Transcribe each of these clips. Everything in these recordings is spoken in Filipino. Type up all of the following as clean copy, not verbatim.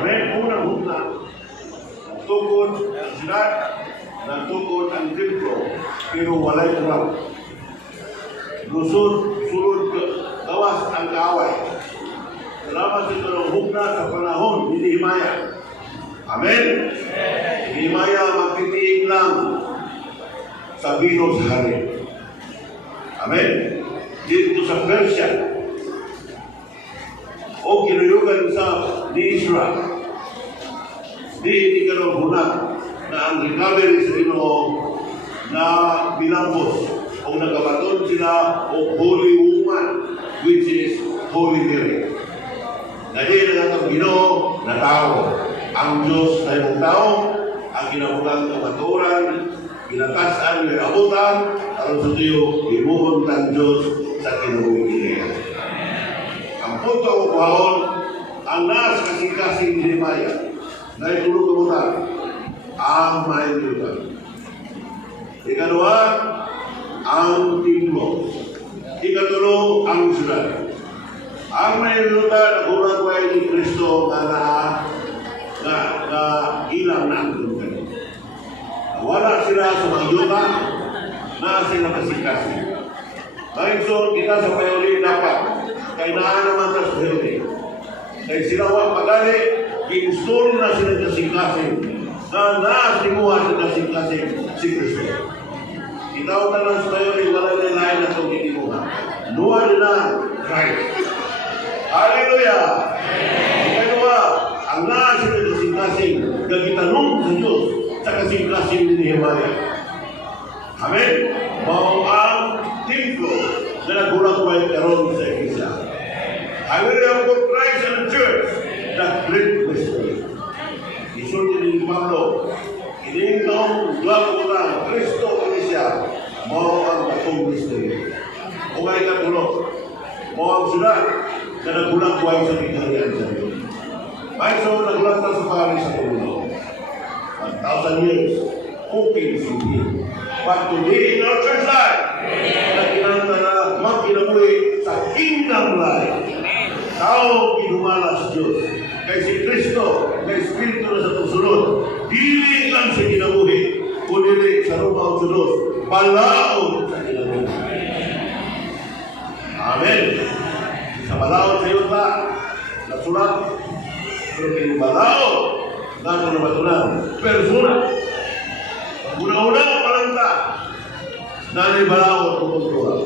Amen. Unang hugna. Tukod ang silat, natukod ang templo, pero walay kurang. Sulod gawas ang kaaway. Salamat sa itong hugna sa panahon ni Nehemiah. Amen. Nehemiah magtitiing lang sa binos hari. Amen. Dito sa Persia o kinuyugan sa ni Israel. Di ka hunat na ang recovery sa Ginoo na bilangkos o nagabaton sila o holy woman, which is Holy Mary. Dahil ang Ginoo na tao, ang Diyos na yung tao, ang kinabulang kamaturan, kinatasan, abutan, aron sa tiyo, imuhon ng Diyos sa kinabuhi. Ang punto ko kahon, ang nas kasing-kasing ni Nehemiah, na itulog kamutan, ang mainutan. Ikadua, ang templo. Ikatulo, ang syudad. Ang mainutan, akurat ko ni Kristo na ilang na ang tulungan. Wala sila sa mga yuta na sila kasing-kasing. Ngayon so, kita sa payuli dapat kay naan naman sa payuli. Kay sila wak pagali, install na sila kasing-kasing na naasimuha sa kasing-kasing si Kristo. Itaw na lang sa payuli, wala na lain na itong itimuha. Nuwa na Christ. Hallelujah! Ikaw ang naan sila kasing-kasing gagitanong sa Diyos sa kasing-kasing ni Nehemiah. Amen? Mau ang templo na nagulang-gulang karon sa Iglesia. Hallelujah for Christ and the Church, the great mystery. Isulti ni Pablo, ining taong gulang-gulang Kristo Iglesia, mau ang batong mystery. Kung ay katulog, mau ang sulat na nagulang-gulang sa pingharian sa Diyos. May so nagulang na sa pari sa Panginoon. 1,000 years, cooking from Him. But today in our church life, na kinanta na magkinabuhi sa kingdom life. Tao kinumalas Diyos. Kaya si Kristo, na Espiritu na sa tusunod, dili lang sa kinabuhi, kundi sa rupa o sunod, balaod sa kinabuhi. Amen. Sa balaod sa iyo ta, nasulat, pero kinubalaod, nato na matunan, persona. Una-una palanta, nanay balawat kung tutuwa.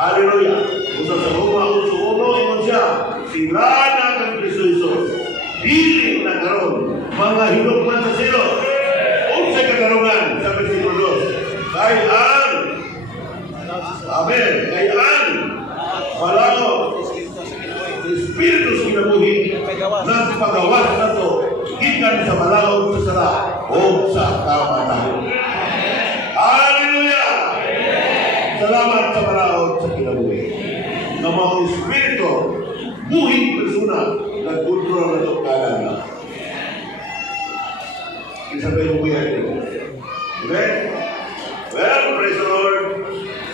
Hallelujah. Usa sa Roma, uno, ingon siya, sila na kang Kristo Isos, dili na karon, mga hinukman sa silo. Unsa katarungan sa versikulo 2. Kayaan. Amen. Kayaan. Balawat. Espiritu sa kinabuhi, na pagawas na to, gikan sa balawat sa sala, o sa kamatayon. Hallelujah! Salamat sa balawat sa kinabuhi. Na mga espiritu, buhing persona, nagkontrol na ito kalala. Isa pa yung buhay ito. Amen? Well, praise the Lord,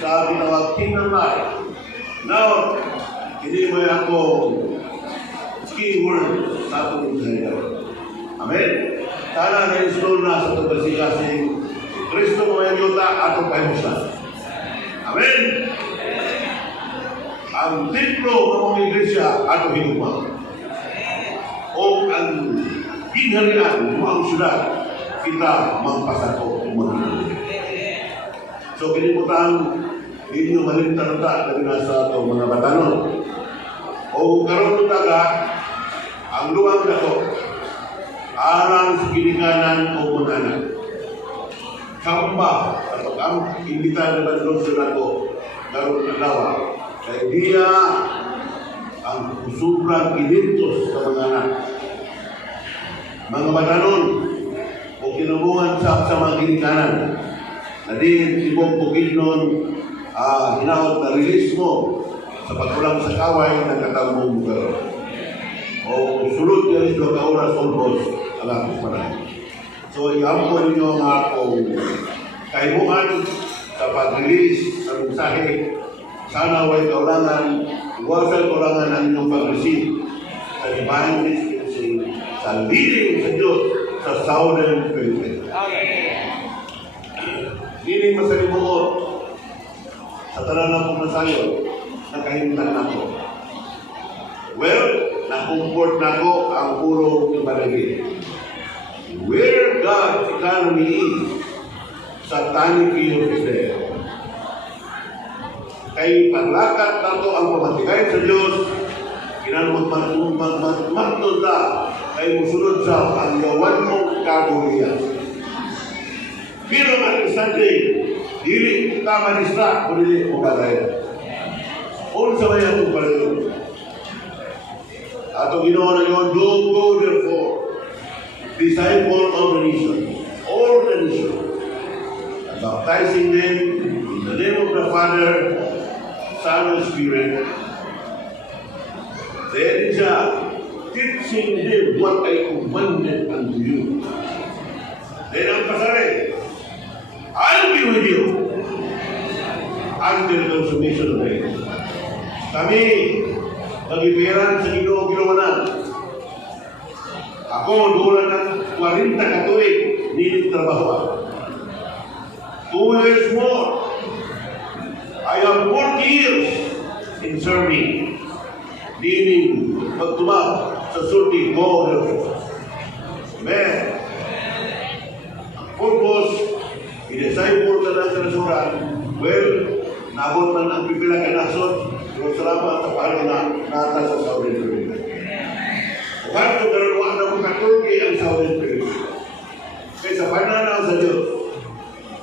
sa tinawag kingdom life. Now, hindi mo ako keyword sa atong salita. Amen? Sana na-install na sa pagkasing Kristo mo yung yuta atong pahimusan. Amen? Ang templo ng mga iglesia atong hinugma. O ang pingharian ng mga syudad kita magpasako mga. So, kinimutan inyo malintarta na nasa itong mga batanon. O karon taga ang luwag na to arang sa kilikanan o kunanan. Kamba at ang imbitan na doon sa nato karon na lawa kay dia ang sobrang kinintos sa mga anak. Mga batanon o kinubungan sa mga kilikanan na din tibok bukid nun hinawag na release mo sa pagkulang sa kaway ng katambong lugar. O sulod yan ito ka oras almost ang akong panahon. So, iampo ninyo ang akong kaibuhan sa pag-release sa mensahe. Sana way kaulangan, iwasan kaulangan ang inyong pag-receive sa divine blessing sa leading sa Diyos sa Southern Philippines. Leading masalimuot sa tanan na pong nasayo, nakahintan na ko. Well, nakumport na ko ang pulong ng Barangay. Where God's economy is, Satanic is there. Kay paglakat na to ang pamatigay sa Diyos, kinanumagmatod na kay musunod sa panggawan mong kabuhiyan. Pero at isang day, dili ka manistra kung dili mo kagaya. Kung sa may atong palayo. Atong ginawa na yun, don't go therefore, disciple of the nation, all the nation, baptizing them in the name of the Father, Son, and Spirit. Then siya, teaching them what I commanded unto you. Then ang kasari, I'll be with you until consummation of days. Kami, nagipiran sa Ginoo ginawanan. Ako, doon ng 40 katuig, nilit trabaho. 2 years more. I have 40 years in serving. Dining, magtumag sa sulti ko. Amen. Ang purpose, i-disciple ka ng kanasuran. Well, nabot man ang pipila ka nasod, pero salamat sa pahalo na nata sa Southern Philippines. Kung ito karoon na makatulgi ang Southern Philippines. Kaya sa pananaw sa Diyos,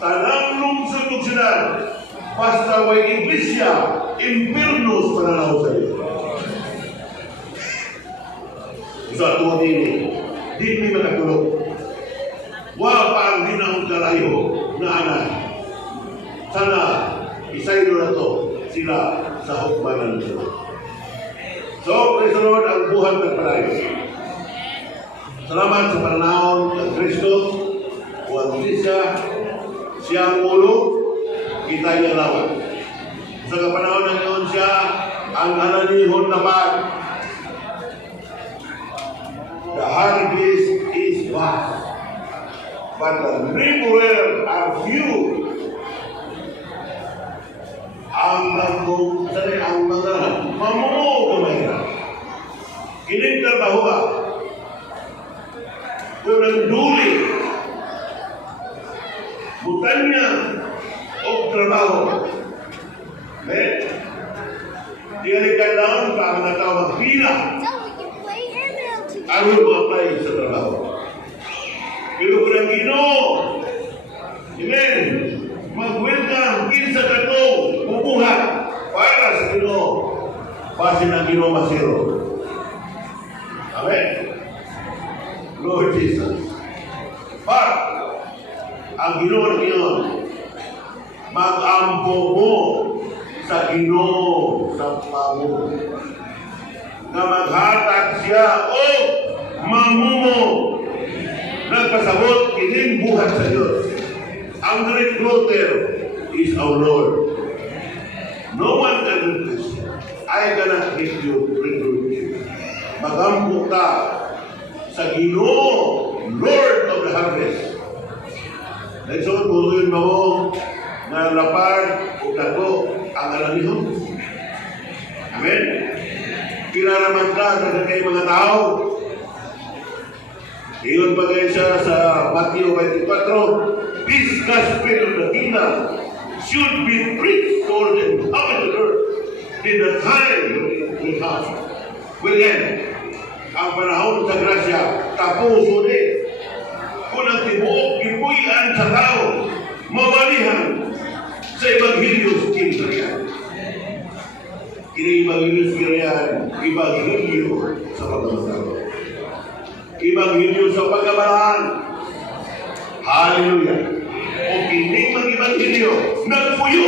tanang lungsod sila, basta may iglesia, impirnos pananaw sa Diyos. Sa tuwa ini, di may makatulog. Wa pa ang dinang kalayo na anak. Sana isaylo na to sila sa hukmanan nito. So, praise the Lord, ang buhat ng palayo. Salamat sa panahon ng Kristo, o ang Iglesia, siya ang ulo, kita yung lawan. Sa kapanahon ng iyon siya, ang ananihon na pag. The harvest is vast, but the laborers are few. Ang mga mamuo kumahirap. Kinigtrabaho ka. Kung nagduli, butan niya o trabaho. Tingalikan lang para na tao magpila. I will apply sa trabaho. Pero kung ang Ginoo, amen, mag-welcome, kinsa ka to, bubuhat, para sa Ginoo, pasin ang Ginoo masiro. Amen. Lord Jesus. But, ang Ginoo na iyon, mag-ampo mo sa Ginoo sa pamo. Na maghatag siya o mamumo. Nagpasabot, kining buhat sa Diyos. Ang recruiter is our Lord. No one can recruit you. I cannot recruit you. Magampo ka sa Ginoo, Lord of the harvest. Nagsuot mo rin mo na lapad o dato ang alanihon. Amen? Kinaraman ka sa kay mga tao. Iyon pa kayo siya sa Matthew 24, this gospel of the kingdom should be preached to all the inhabitants of the earth in the time we have. Well then, ang panahon sa grasya, tapos ulit. Kung ang tibuok, ipuyan sa tao, mabalihan sa Evangelyo Kinarian. Ini-Evangelyo Kinarian, Evangelyo sa pagkamatalo. Evangelyo sa pagkabalaan. Hallelujah. O kining mag-Evangelyo, nagpuyo,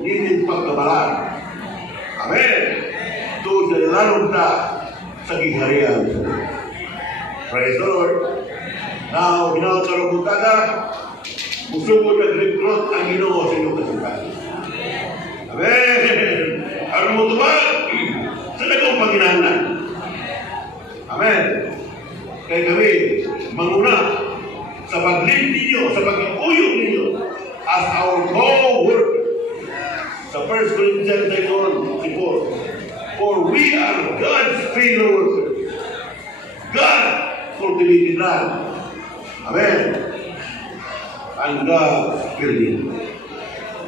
hindi pagkabalaan. Amen. Doon sa nilalong na sa giharian. Praise the Lord. Now, ginawagkarobutan ka, musugod na recruit ang Ginoo sa inyong kasipan. Amen. Ang mo tumag sa nagong panginanan. Amen. Kaya kami, manguna sa pag-lead ninyo, sa pag-uyog ninyo, as our co-worker. Sa 1 Corinthians 4, for we are God's fellow workers. God cultivated land. Amen. And God building.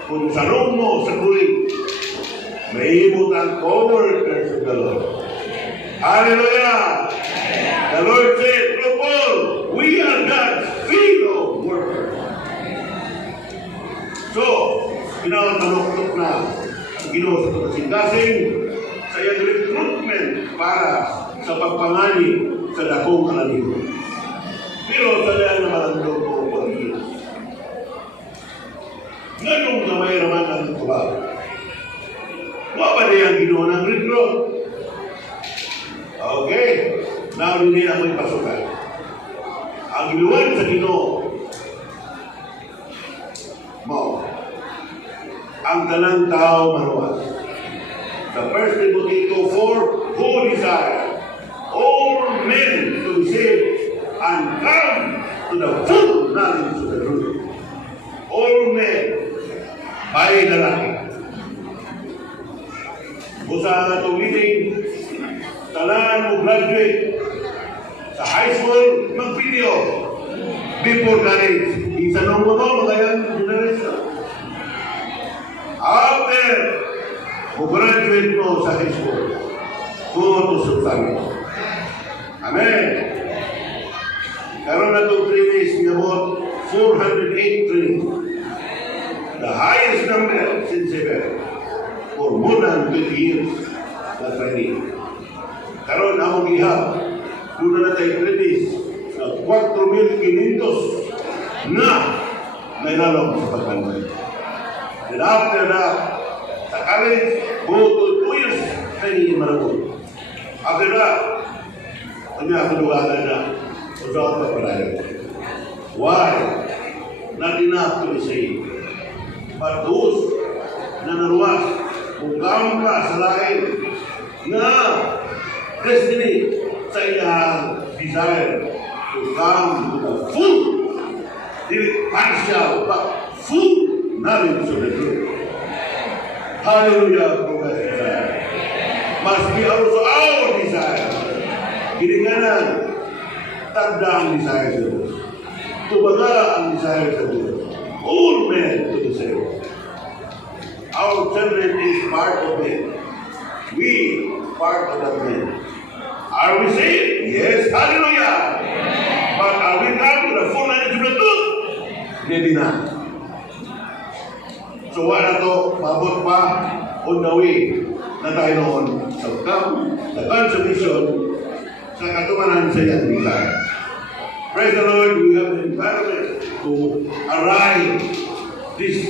Kung sa room mo, sa kulit, may imot ang co-workers of the Lord. Hallelujah! The Lord said, Paul, we are God's fellow workers. So, pinakamaluktok na ang Ginoo sa pagkasingasing sa iyang recruitment para sa pagpangani sa dakong kalaliho. Pero sa liyan naman ang Lord ko pag-iis. Ganong gamay naman ang tubaw. Wala pa rin ang Ginoo ng recruit. Okay, now hindi na may pasukan. Ang giluwan sa Ginoo mo, ang tanang tao maruwas. Sa 1 Timothy 2:4, who desire all men to be saved and come to the full knowledge of the truth. All men, bahay lalaki. Kung sa itong meeting, talaan mo graduate sa high school, mag-video before college. Isa nung mo magayan generation. After graduate mo sa high school, go to Sultan. Amen. Karoon na itong trainees niya mo 408 trainees. The highest number since ever for more than 20 years na training. Karoon among ihap, doon na tayo trainees na 4,500 na may lalong sa pagkantay. And after that, sa college, go to 2 years training in Maragol. After that, kami ako lugalan na usap pa palayo. Why? Not enough to be saved. But those na naruwas, kung kaon pa sa lain na destiny sa iyang desire to come to the full, partial, but full knowledge of the truth. Hallelujah, Professor. Must be also our desire. Gininganan, tagda ang desire sa Diyos. Tubaga ang desire sa Diyos. All men to the same. Our children is part of it. We part of that man. Are we saved? Yes, hallelujah. But are we come to the full knowledge of the truth? Maybe not. So wala to, mabot pa on the way na tayo noon sa consumption sa katumanan sa iyang desire. Praise the Lord, we have an environment to arrive this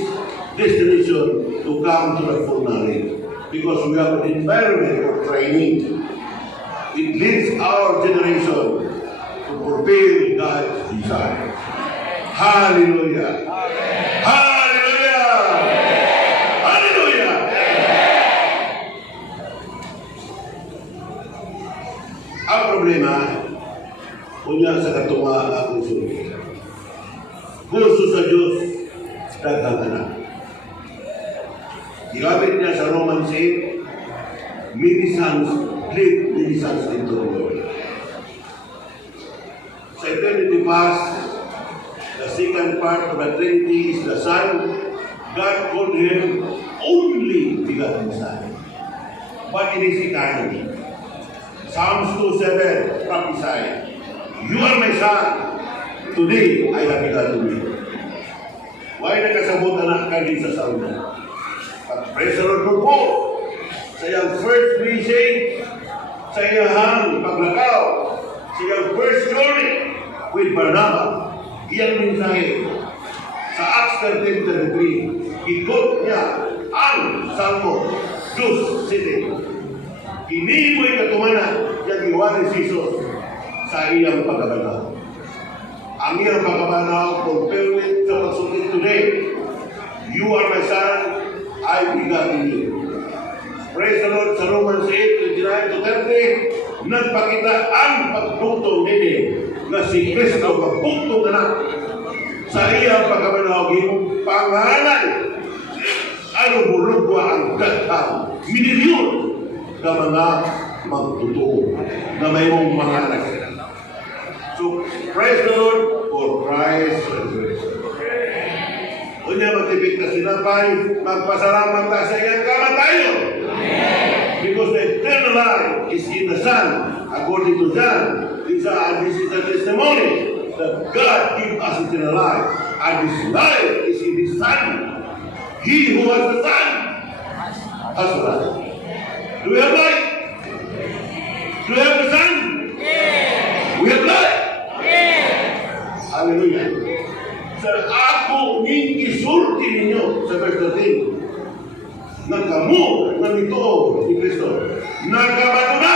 destination to come to the full knowledge. Because we have an environment of training. It leads our generation to fulfill God's desire. Hallelujah! Hallelujah! Hallelujah! Ang problema, kunya sa katunga ako sulit. Gusto sa Diyos, daghang anak. Ginamit niya sa Romans 8, many sons lead many sons into the world. Sa eternity past, the second part of the Trinity is the Son. God called him only begotten Son. But in his eternity, Psalms 2:7 prophesied, you are my son, today I have begotten you. Why nakasabot anak ka din sa Psalm? But praise the Lord po, sa iyang first message, sa iyang paglakaw, sa iyang first journey with Barnabas, iyang mensahe sa Acts 13:33, ikot niya ang Salmo 2:7. Hindi mo'y katumanan yung iwanan si Jesus sa iyang pagkabanaw. Ang iyang pagkabanaw fulfillment sa pagsulit today. You are my son, I begot in you. Praise the Lord sa Romans 8:29-30. nagpakita ang pagtutong nini na si Kristo pagtutong anak sa iyang pagkamanawagin pangalan ano bulugwa ang daghang milyon na mga magtutoo na mayroong manganak. So, praise the Lord for Christ's resurrection. Unya matipid na sinapay, magpasalamat ta sa iyang kamatayon. Because the eternal life is in the Son, according to John. This is the testimony that God gives us eternal life, and this life is in His Son. He who has the Son has the life. Do we have life? Do we have the Son? We have life. Hallelujah. Sa ako ning isulti ninyo sa verse 13. Nagkamu ng ito ni Kristo. Nagkabato na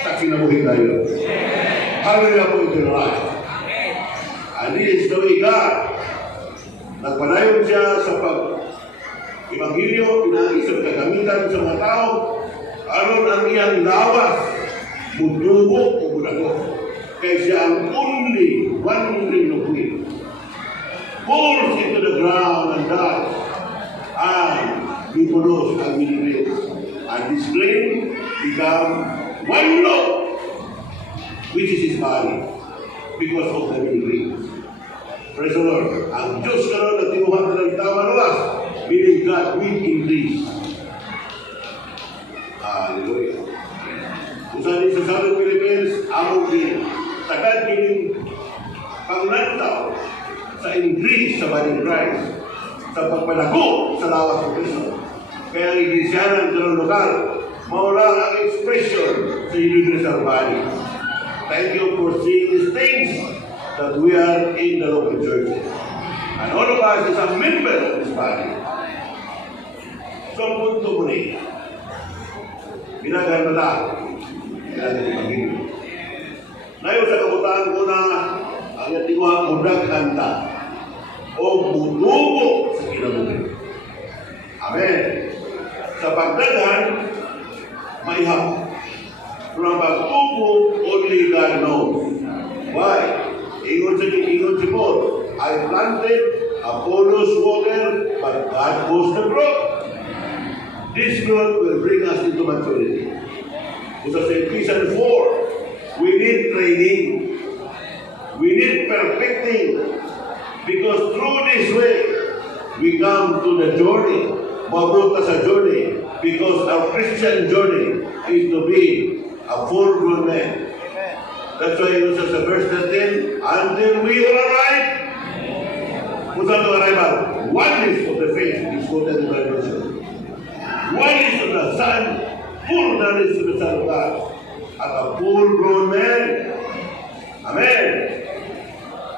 sa kinabuhi tayo. Hallelujah po ito na life. And this is the way God. Nagpanayon siya sa pag-ibangilyo, pinahis sa kagamitan sa mga tao, aron ang iyang lawas, mudugo o budago. Kaya siya ang only one ring of wind. Falls into the ground and dies. And Nicodemus and Mini and this flame become one blow, which is his body, because of the mini. Praise the Lord. Ang Diyos karon na tinuhat na ng tama luwas, meaning God will increase. Hallelujah. Kung saan sa Southern Philippines, among din, tagad kining panglantaw sa increase sa body of Christ, sa pagpalago sa lawas ng Kristo. Kaya ang iglesia ng lokal, mawala ang expression sa universal body. Thank you for seeing these things that we are in the local church. And all of us is a member of this body. So ang punto mo ni, binagaan na binagaan ipagiging. Ngayon sa kabutaan ko na ang yatingwa mudag kanta o mudugo sa kinabuhi. Amen. Sa pagdagan, maihap. Pero ang pagtubo, only God knows. Why? Ingon si Paul, I planted, Apollos watered, but God was the growth. This growth will bring us into maturity. Because in Ephesians 4, we need training. We need perfecting. Because through this way, we come to the journey. Mabuta sa journey. Because our Christian journey is to be a full-grown man. That's why it says in verse 13, until we all arrive. Kung saan ito arrival? Oneness of the faith is quoted in the Bible. Oneness of the Son, full knowledge of the Son of God, at a full-grown man. Amen.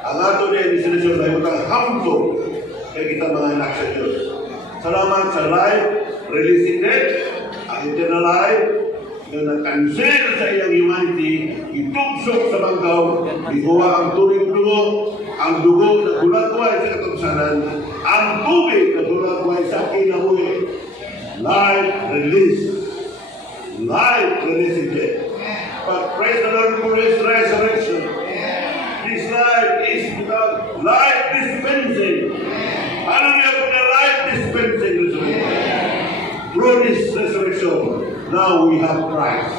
Ang ato niya, hindi sinisyon na yung hamdog kaya kita mga anak sa Diyos. Salamat sa life, releasing death, ang eternal life, na nag-cancel sa iyang humanity, itugsok sa bangkaw, iguwa ang turing dugo, ang dugo na gulatway sa katapusanan, ang tubig na gulatway sa kinabuhi. Life release. Life releasing death. But praise the Lord for His resurrection. This life is without life dispensing. Hallelujah for the life dispensing resurrection. Through this resurrection, now we have Christ.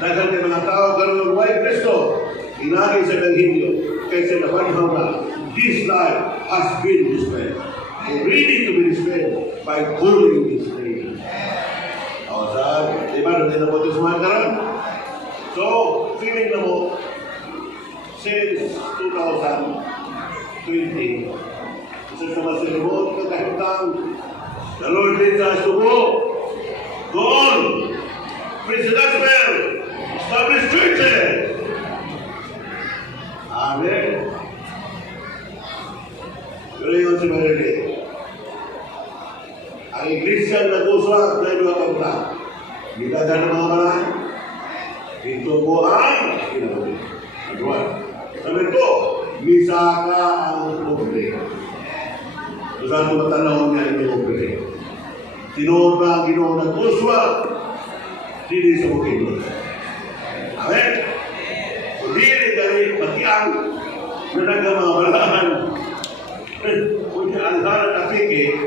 Dagan ng mga tao karon way Kristo, inagi sa Evangelyo kaysa napanahon na this life has been dispensed. Ready to be dispensed by calling His name. Saan? Diba na din na po ito sumahan karon? So, feeling na mo, since 2020, sa sumasilibot na kahitang, the Lord leads us to go. Go on. Preach the gospel. Establish churches. Amen. Pero yun si Marili. Ang iglesia nag-uswa na yung mga kabuta. Gidagan ng mga malang. Ito po ang kinabuhi. Nagawa. Sabi ito, misaka ang pobre. Saan ito matanawang niya ang pobre? Tinuod na ang ginoon nag-uswa, hindi sa bukid. Amen? Hindi dari bagian na nagmamalaan. Kung ang sana napiki,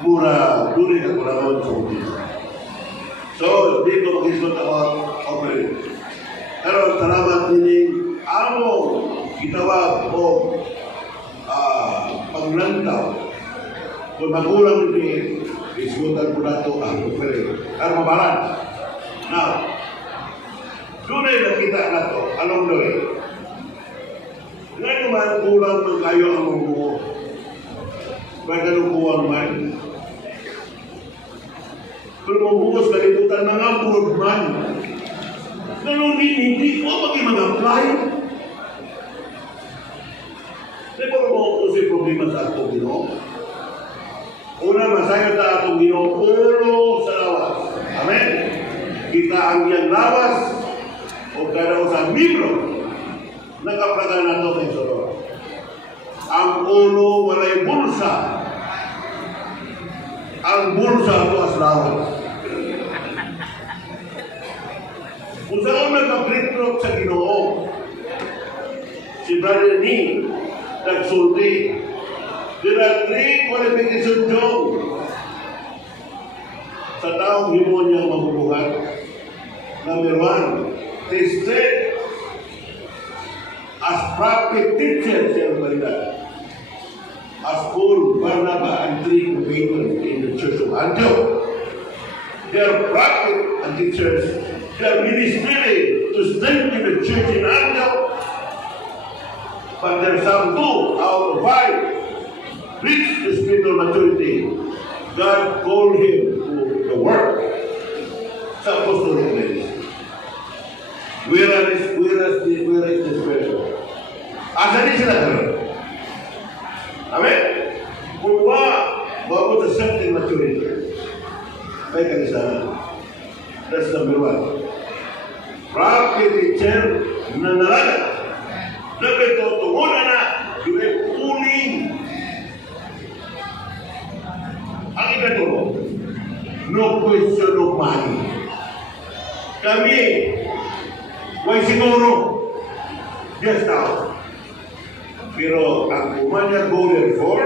mura during ang kulawon sa ulit. So, dito mag-isot ako operate. Pero salamat din amo gitawag o paglantaw. Kung magulang din, isutan ko na ito ang operate. Pero mabalan. Now, tunay na kita na ito, along the way. Ngayon naman, kulang ng kayo ang mga pagkalukuhan man. Kung mabuhos kalimutan mga broad man, ganun din, hindi ko mag-apply. Siguro mo kung si problema sa atong Ginoo. Una, masayo ta atong Ginoo, ulo sa lawas. Amen? Kita ang iyang lawas o kada sa libro nakapragan na ito kay Soro. Ang ulo walay bulsa. Ang bulsa ito as lawas. Kung saan nagka-breakthrough sa Ginoo, si Brother Ni, nagsulti. There are 3 qualifications job sa taong himo niya mabubuhat. Number 1, tested as prophet teacher siya balita. As Paul, Barnabas, and 3 companions in the church of Antioch. They are prophets and teachers. They are ministering to strengthen the church in Antioch. But there are some 2 out of 5 reach the spiritual maturity. God called him to the work sa apostolic ministry. Where is the special? Asa di sila karon? Amen? Kung bago sa certain maturity, may kanisahan. That's number 1. Prophet teacher na nalaga. Number 2, tunguna na, yung uling. Ang ikatulong, no question of money. Kami, way siguro, just now. Pero ang kumanya go for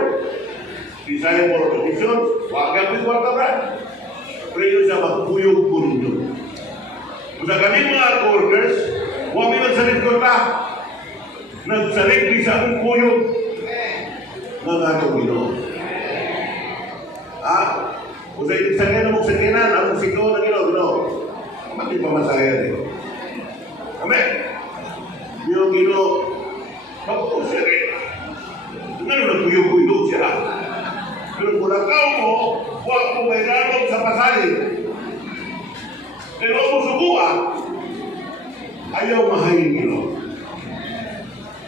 desirable conditions, wag ang biswata ba? Pero sa magpuyog po ninyo. Kung sa kami mga workers, huwag may magsalit ko ta. Nagsalit di sa akong puyog ng atong Ginoo. Kung sa isangyan na mong sakinan, ang sigaw ng Ginoo, mati pa masaya rin. Amen? Yung Ginoo, mapupos siya rin. Ngayon nagpuyog-puyog siya. Pero kung nakaw mo, huwag mo may rarong sa pasalit. Pero kung subukan, ayaw mahayin Ginoo.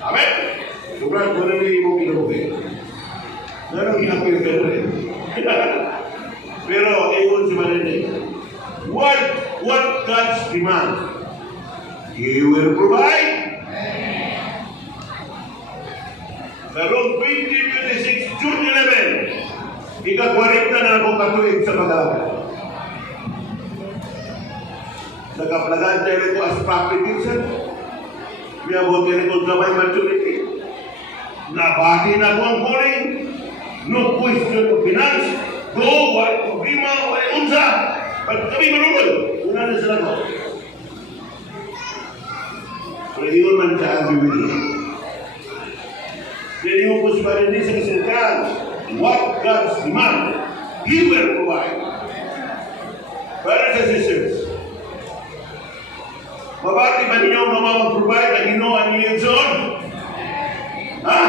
Amen? Sobrang kung ano yung mong Ginoo. Ngayon hinapil ka rin. Pero ewan si Manene, what God's demand? He will provide. Karong 2026 June 11, ika-40 na akong katuig sa pag-aaral. Nagkaplagan tayo ito as prophet teacher. Miyabot tayo ito sa may maturity. Nabati na ko ang calling. No question of finance. Go, wala problema, wala unsa. Pag kami marunod, una na sila ko. Pero yun man sa ang bibili. Then yung po si Marini sa kasilkan, what God's demand, He will provide. Brothers and sisters, mabati ba ninyo na mag-provide ang Ginoo ang inyong son? Ha?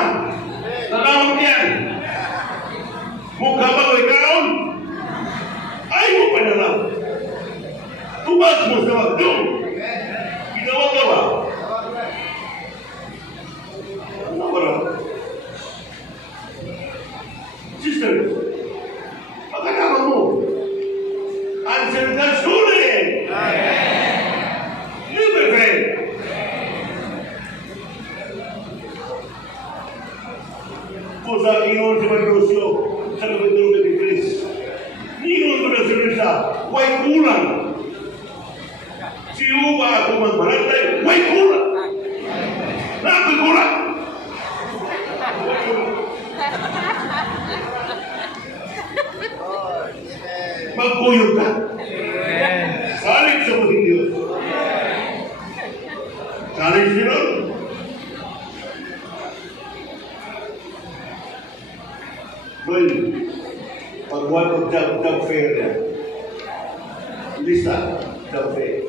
Tatawag niyan. Mukha ba ko ikaw? Ay mo pa na lang. Tubas mo sa magdong. Ginawa ka ba? Ano ba lang? Sister, pagkakama mo, answer God's calling. Live a friend. Kung sa ingon si Magrosio, sa kapitulo ni Chris, ningon ko na si Risa, way kulang. Si Uba ako magbarantay, Challenge nyo nun. Well, pag one of job fair yan, lista, job fair.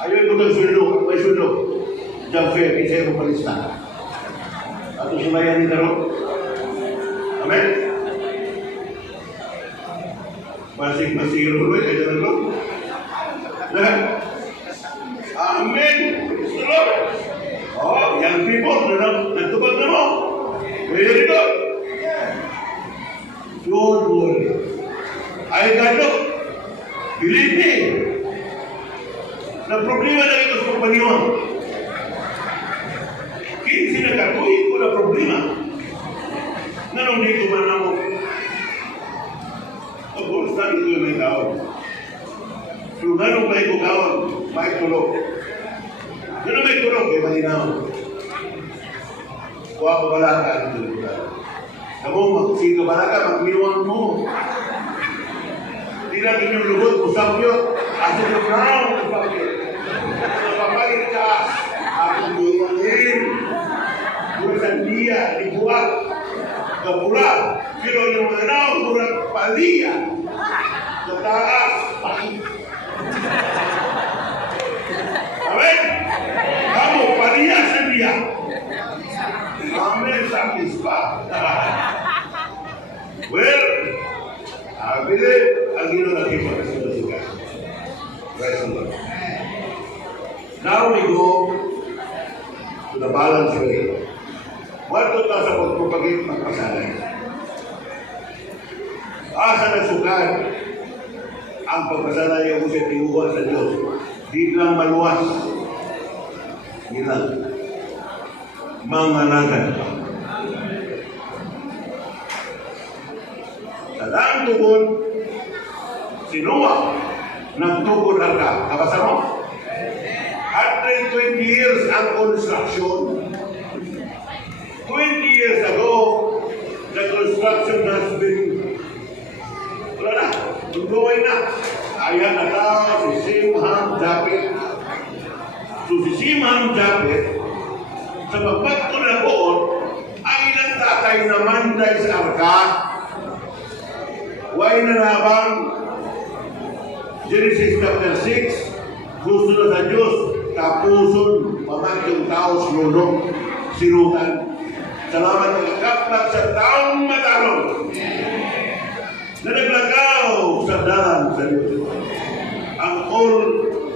Ayaw ko mag-sulo, may sulo. Job fair, isa yung palista. At usumayan ni Daro. Amen? Masig-masig yung uloy, ay Daro. Amen! Praise the Lord! Oh, young people, nagtubag na mo. Very good. Don't worry. I got you. Believe me. Na problema na ito sa pagpaniwang. Kinsi na katuin ko na problema. Nanong dito man ako. Pag-ulos na ito yung may kawan. So, nanong may kukawan, may tulog. Nanong may tulog, may malinaw. Kuha pa pala ka ito. Kamu magsing kabalaka, magmiwang mo. Hindi lang inyong lubot, usap yun. Asin yung brown, usap yun. Napapagin ka, akong buwangin. Burasan dia, dibuat, kapula. Pero yung anaw, burak palia. Kataas, pahit. Amen? Kamu, paliasan dia. Amen, satisfied. Well, I believe ang Ginoo naghiwalay sa lugar. Praise the Lord. Now we go to the balance way. Wato ta sa pagpapagit magpasanay. Asa na sukat ang pagpasanay ang usit iuwa sa Diyos. Di lang maluwas. Di lang. Manganagan pa. Sa daang tugon, si Noah, nagtugon lang ka. Kabasa mo? 120 years ang construction. 20 years ago, the construction has been, wala na, tuloy na. Ayan na tao, si Simham Japet. So si Simham Japet, sa pagpagto na poon, ang ilang tatay naman dahil sa arka, way na nabang Genesis chapter 6, gusto na sa Diyos, kapuson, pamagyong tao, sinulong, sinutan. Salamat ng kapag sa taong matalong na naglagaw sa dalan sa Diyos. Ang all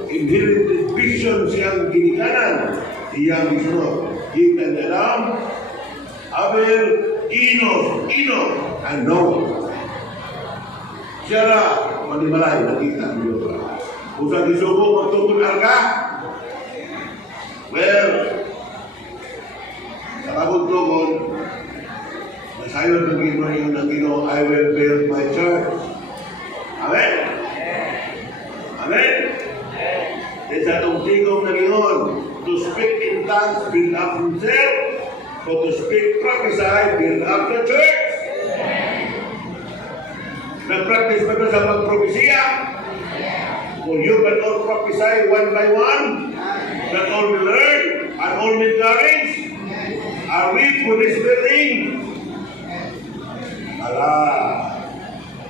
inherited vision siyang ginikanan, iyang isunod. Kita dalam Abel, Enos, and Noah. Siya manimalay nakita ang Diyos. Kung sa disubok magtungkol arka, well, sa pagtungkol, nasayon ng Ginoo yung Ginoo, I will build my church. Amen? Amen? Then sa itong tigong na Ginoo, to speak in tongues, build up himself. For to speak, prophesy, build up the church. Nag-practice ba ito sa pag-propesya? For you can all prophesy one by one. That all will learn, and all will courage. Are we for this building? Ala,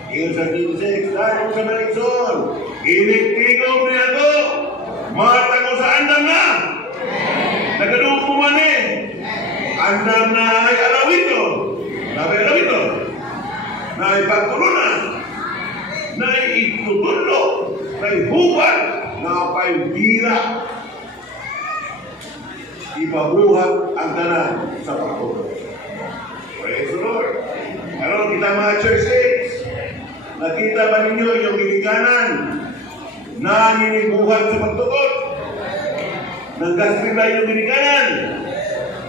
yun sa 26, dahil sa Marisol, inig-tigong niya ito. Mata ko sa andam na. Naganoong kumani. Andam na ay alawito. Nabi alawito. Na ay pagturunan. Na ay itutulo. Na ay hubad. Na ay bira. Ipabuhat ang tanan sa pagtutulo. Praise the Lord. Ano kita mga church saints? Nakita ba ninyo yung ginikanan na ninibuhat sa pagtukod? Nanggaspin ba yung binikanan?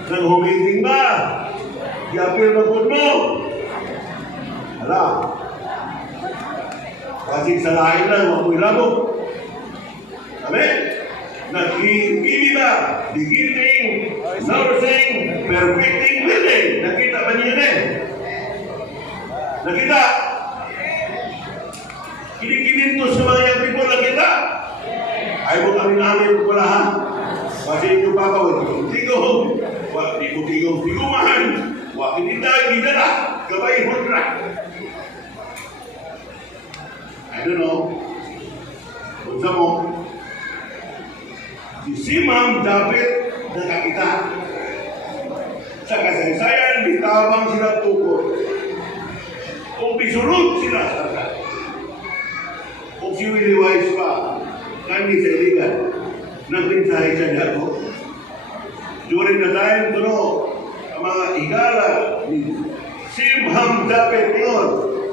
Nang humiting ba? Di-appeal ba po mo? Hala. Kasi sa lain lang, wako'y labo. Amen? Nag-iibi ba? Beginning, nursing, perfecting, building. Nakita ba niyo na? Nakita? Kinikinintos sa mga young people, nakita? Ay mo kami namin ko pala ha? sa inyo papa, tigong-tigong, di mo tigong-tigungan, kinitay, gidala, gabay hudra. I don't know. Kung sa mo, si Ma'am David nakakita. Sa kasaysayan, bitabang sila tukod. Kung bisurod sila sa kanya. Kung si Willie Wise pa, kandi sa iligan, nagmensahe siya niya ako. During the time, ang mga igala ni Sim Ham David yun.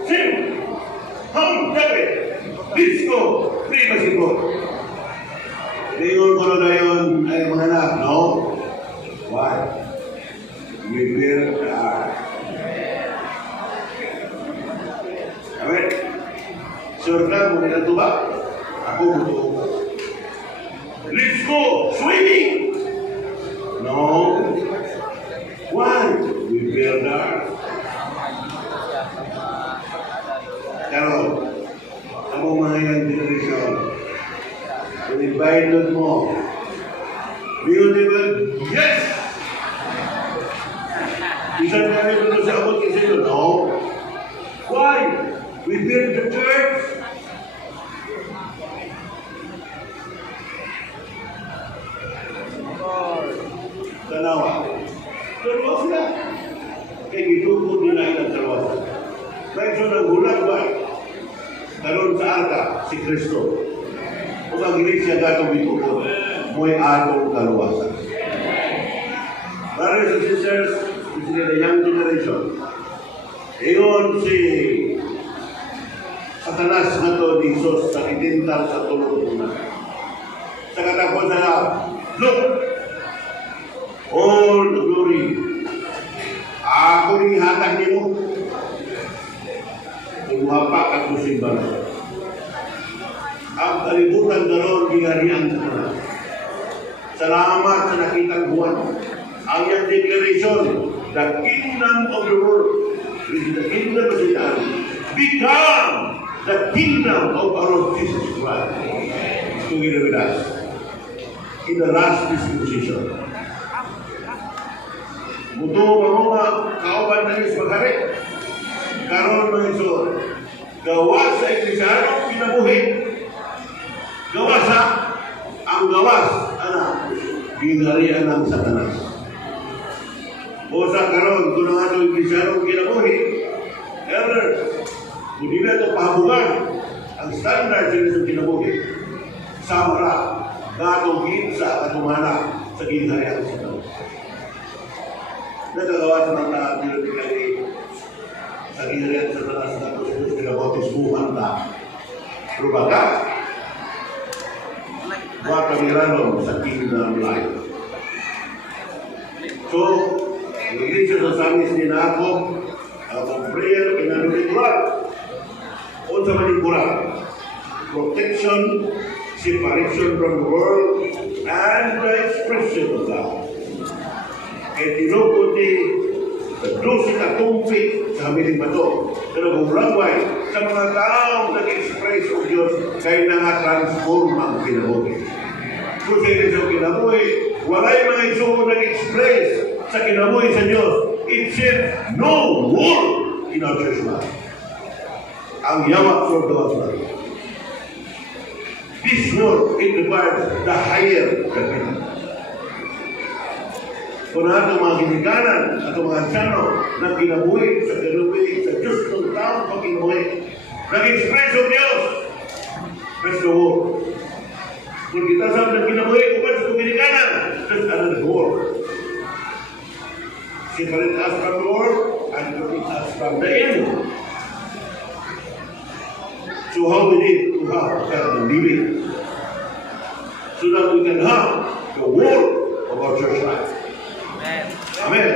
Sim Ham David. Disco, privacy board. Ngayon ko na yun ay mga anak, no? Why? We bear the art. Amen? Sure na, muna na ito ba? Ako buto. Let's go swimming! No. Why? We bear the art. Karon, ang mga young generation, kung i-invite mo, beautiful, yes! Isang kami ito sa abot kasi yun, no? Why? We build the church. Dalawa. Dalawa sila. Kaya gitugod nila ilang dalawa. Medyo naghulag ba? Karoon sa arka, si Kristo. Kung ang iglesia gatong gitugod, mo'y atong kaluwasan. Brothers and sisters, this is the young generation. Iyon si Satanas na to ni Jesus sa itintal sa tulong na. Sa katapos na, look, all the glory. Ako rin hatag niyo mo. Tumapa at musimba. Ang kalibutan daron ginarian sa mga. Salamat sa nakitang buwan. Ang yung declaration, the kingdom of the world, which is the kingdom of Satan, become the kingdom of our Lord Jesus Christ. Together with us. In the last dispensation. Muto mga kauban na Diyos maghari. Karoon mga iso, gawas sa Eklesyano, pinabuhi. Gawas ha, ang gawas, anak, ginarian ng Satanas. O sa karoon, kung ang atong Eklesyano kinabuhi, error, kung di na ito pahabugan, ang standard sila sa kinabuhi, samara, gatong ginsa at umana sa ginarian ng Satanas. Nagagawa sa mga pinagkakali sa ginarian sa Satanas na Diyos pinabotismuhan na. Pero baga, buwan kamiranon sa kingdom life. So, ang iglesia sa samis ni na ako, ang prayer, pinanulikuran. O sa manikuran, protection, separation from the world, and the expression of God. Kaya tinukod ni dosi na tumpik sa hamiling bato. Pero kung langway, sa mga taong nag-express o Diyos, kaya na nga transform ang kinabuhi. Kung sa ilisang kinabuhi, walay mga isuong nag-express sa kinabuhi sa Diyos. It said, no more in our church life. Ang yamak for the world. This world, it requires the higher capital. Kung ato mga ginikanan, ato mga asyano, na kinabuhi sa kinabuhi, sa Diyos ng taong pag kinabuhi, nag-express ang Diyos. That's the war. Kung kita saan na kinabuhi, kung sa ginikanan, that's another war. Separate us from the war, and protect us from the enemy. So how we need to have that living, so that we can have the war of our church life. Amen.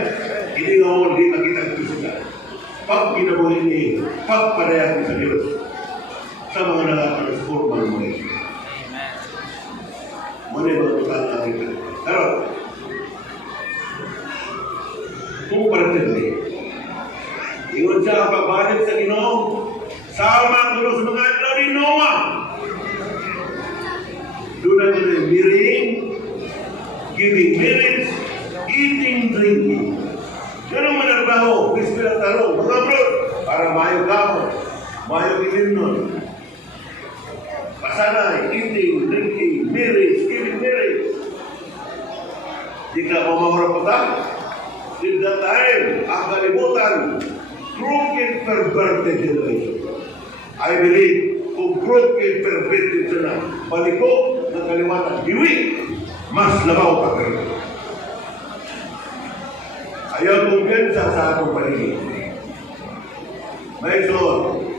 Hindi nga mo, hindi makita ito sila. Pag pinabuhay ni, pagparehas sa Diyos sa mga nakatransforma ng mga ito. Muna yung mga tutang nakita. Pero, kung parang ingon siya ang pagbalik sa Ginoo, sama ang gulo sa mga atlaw ni Noah. Doon na nila miring, giving marriage, eating, drinking. Ganun manarbaho, bispira talo, mga bro, para mayo gamon, mayo gilinon. Pasanay, eating, drinking, marriage, giving marriage. Di ka mamahura po ta? In that time, ang kalimutan, crooked, perverted generation. I believe, kung crooked, perverted na, baliko ng kalimatan, diwi, mas labaw pa kayo. Ayaw kumpiyansa sa atong paligid. May son,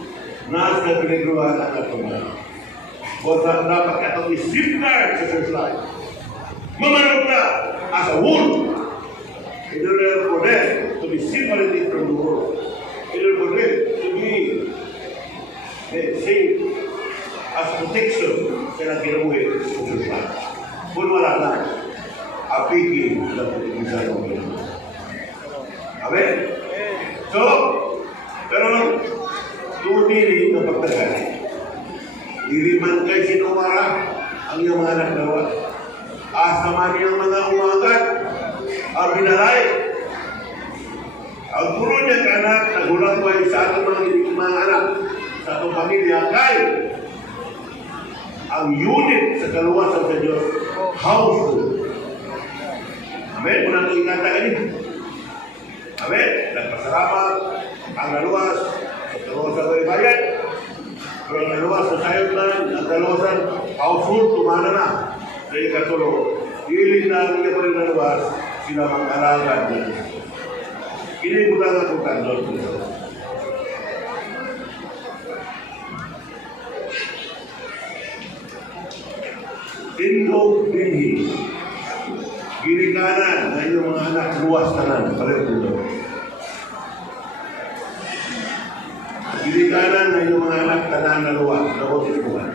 nasa na pinagruhan ang atong na. Kung dapat ka itong isipnar sa church life. Mamanong na as a wound. In order for them to be separated from the world. In order for them to be saved as protection sa nagkinabuhi sa church life. Kung wala na, apigin na pag-ibigay ng Pilipinas. Amen? So, pero tumutili ng pagtagal. Diliman kay sinumara ang iyong mga anak dawa. Asa man iyang mga umagat, ang binalay. Ang puro niya ka anak, nagulang ko ay sa ating mga anak, sa atong pamilya, kay ang unit sa kaluwasan sa Diyos, household. Amen? Muna ito ingatan ganito. Amen? Nagpasalamat ang naluwas sa kaluwasan ng bayan. Pero ang naluwas sa sayotlan, ang kaluwasan, household, tumana na. Sa ikatulo, hiling na ang iya pa rin naluwas, sila mag-alagan niya. Kinibutan na kung tandol. Tindog dinhi. Ginikanan na inyong mga anak luwas tanan, pareho dito. Ginikanan na inyong mga anak tanan na luwas, lawot ikuan.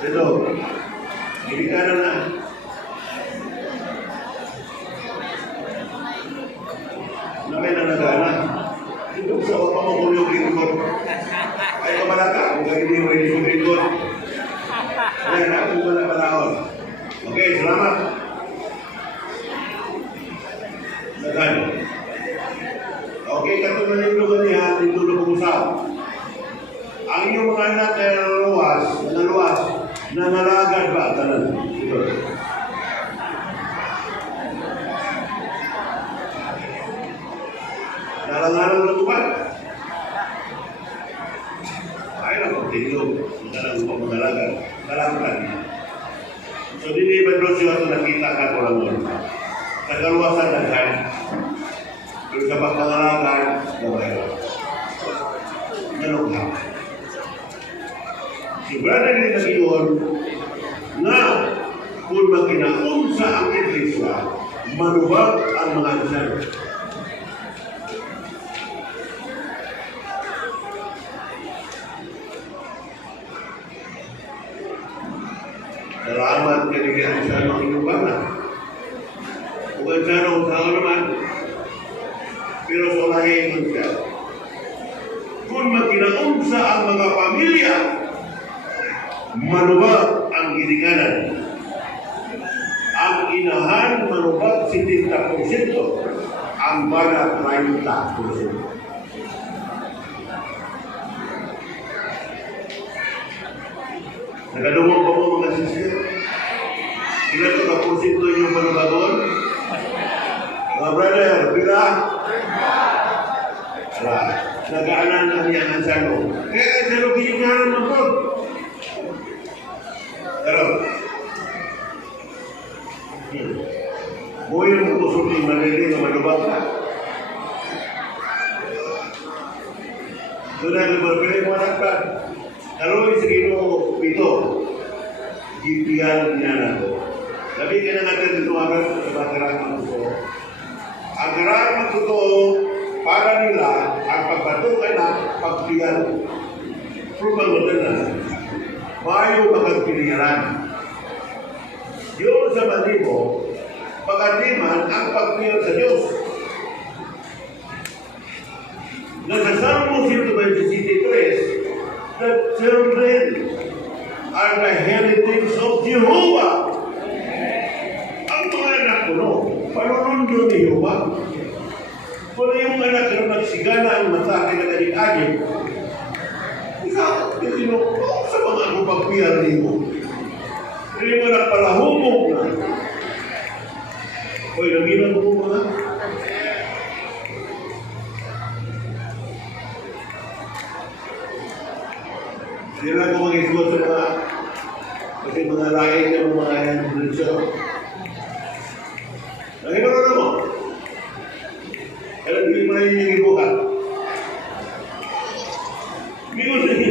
Dito, ginikanan na. Na may nanagana. Dito sa wala mo kung yung lingkod. Ay kamalaka, kung kayo hindi mo yung lingkod. Ay, ako wala panahon. Okay, salamat. Nagan. Okay, katulad ng lugar niya, ito na pag-usap. Ang inyong mga anak na naluwas, nangalagad ba? Tanan. Ito. Nalangalan na tumat. Ay, nakutinyo. Mangalagad. Kalangkan. So, dili ba doon sila ito nakita ka ko lang doon? Sa kaluwasan na dyan. Pero sa pagkangalagan, nabayaw. Ganun ka. Sigurado nila nag-iyon na kung makinaunsa ang iglesia, manubag ang mga ansyan. Salamat kanigyan sa mga inubanan. Bukan sana usaha naman. Pero solahin siya. Kung magkinaunsa ang mga pamilya, manubag ang ginikanan. Ang inahan manubag 70%, ang bala 30%. Nagadungog pa po mga sister. Ilan ito ka-porsyento yung manubagon? Mga brother, pila? Ala, nagaanan na niya ang ansano. Ansano kinikanan mo po. Pero, buhay mo kusog yung malili na manubag ka. Doon na nagpapilay mo anak ka. Kalau sa Ginoo ito, gipiyan niya na ito. Sabi ka na natin dito sa karang ito. Ang karang ito, para nila, ang pagpatukan na pagpiyan. Prubalutan na. Mayo magagpiliran. Yun sa manimo, pagkatiman ang pagpiyan sa Diyos. Nasa Salmo 123, the children are the heritage of Jehovah. panunundo niyo ba? Kung yung anak na nagsigana ang mata kinagadik-adik, ikaw, sa mga pagpiyar niyo. Hindi mo nagpalahumog na. Hoy, naginan mo mga. Hindi lang ko mag-isgot sa mga kasi mga lain ng mga yan dito. Naginan mo mo. Kaya hindi mo na yung ibuhat. Hindi ko sige.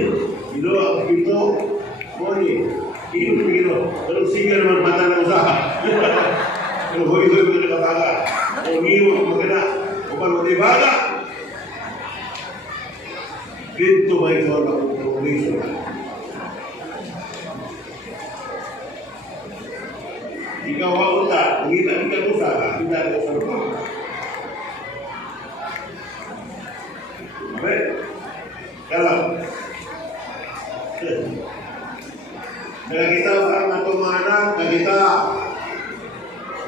Ito, ito, money. Ito, ito. Pero sige naman mata ng usaha. Pero hoy-hoy mo na kataga. O niyo mo na. O palutibaga. Dito ba ito na provision? Ikaw ang uta. Ngita-ngita ko sa kita ko sa rumah. Amen? Kalau kita orang atau mana kita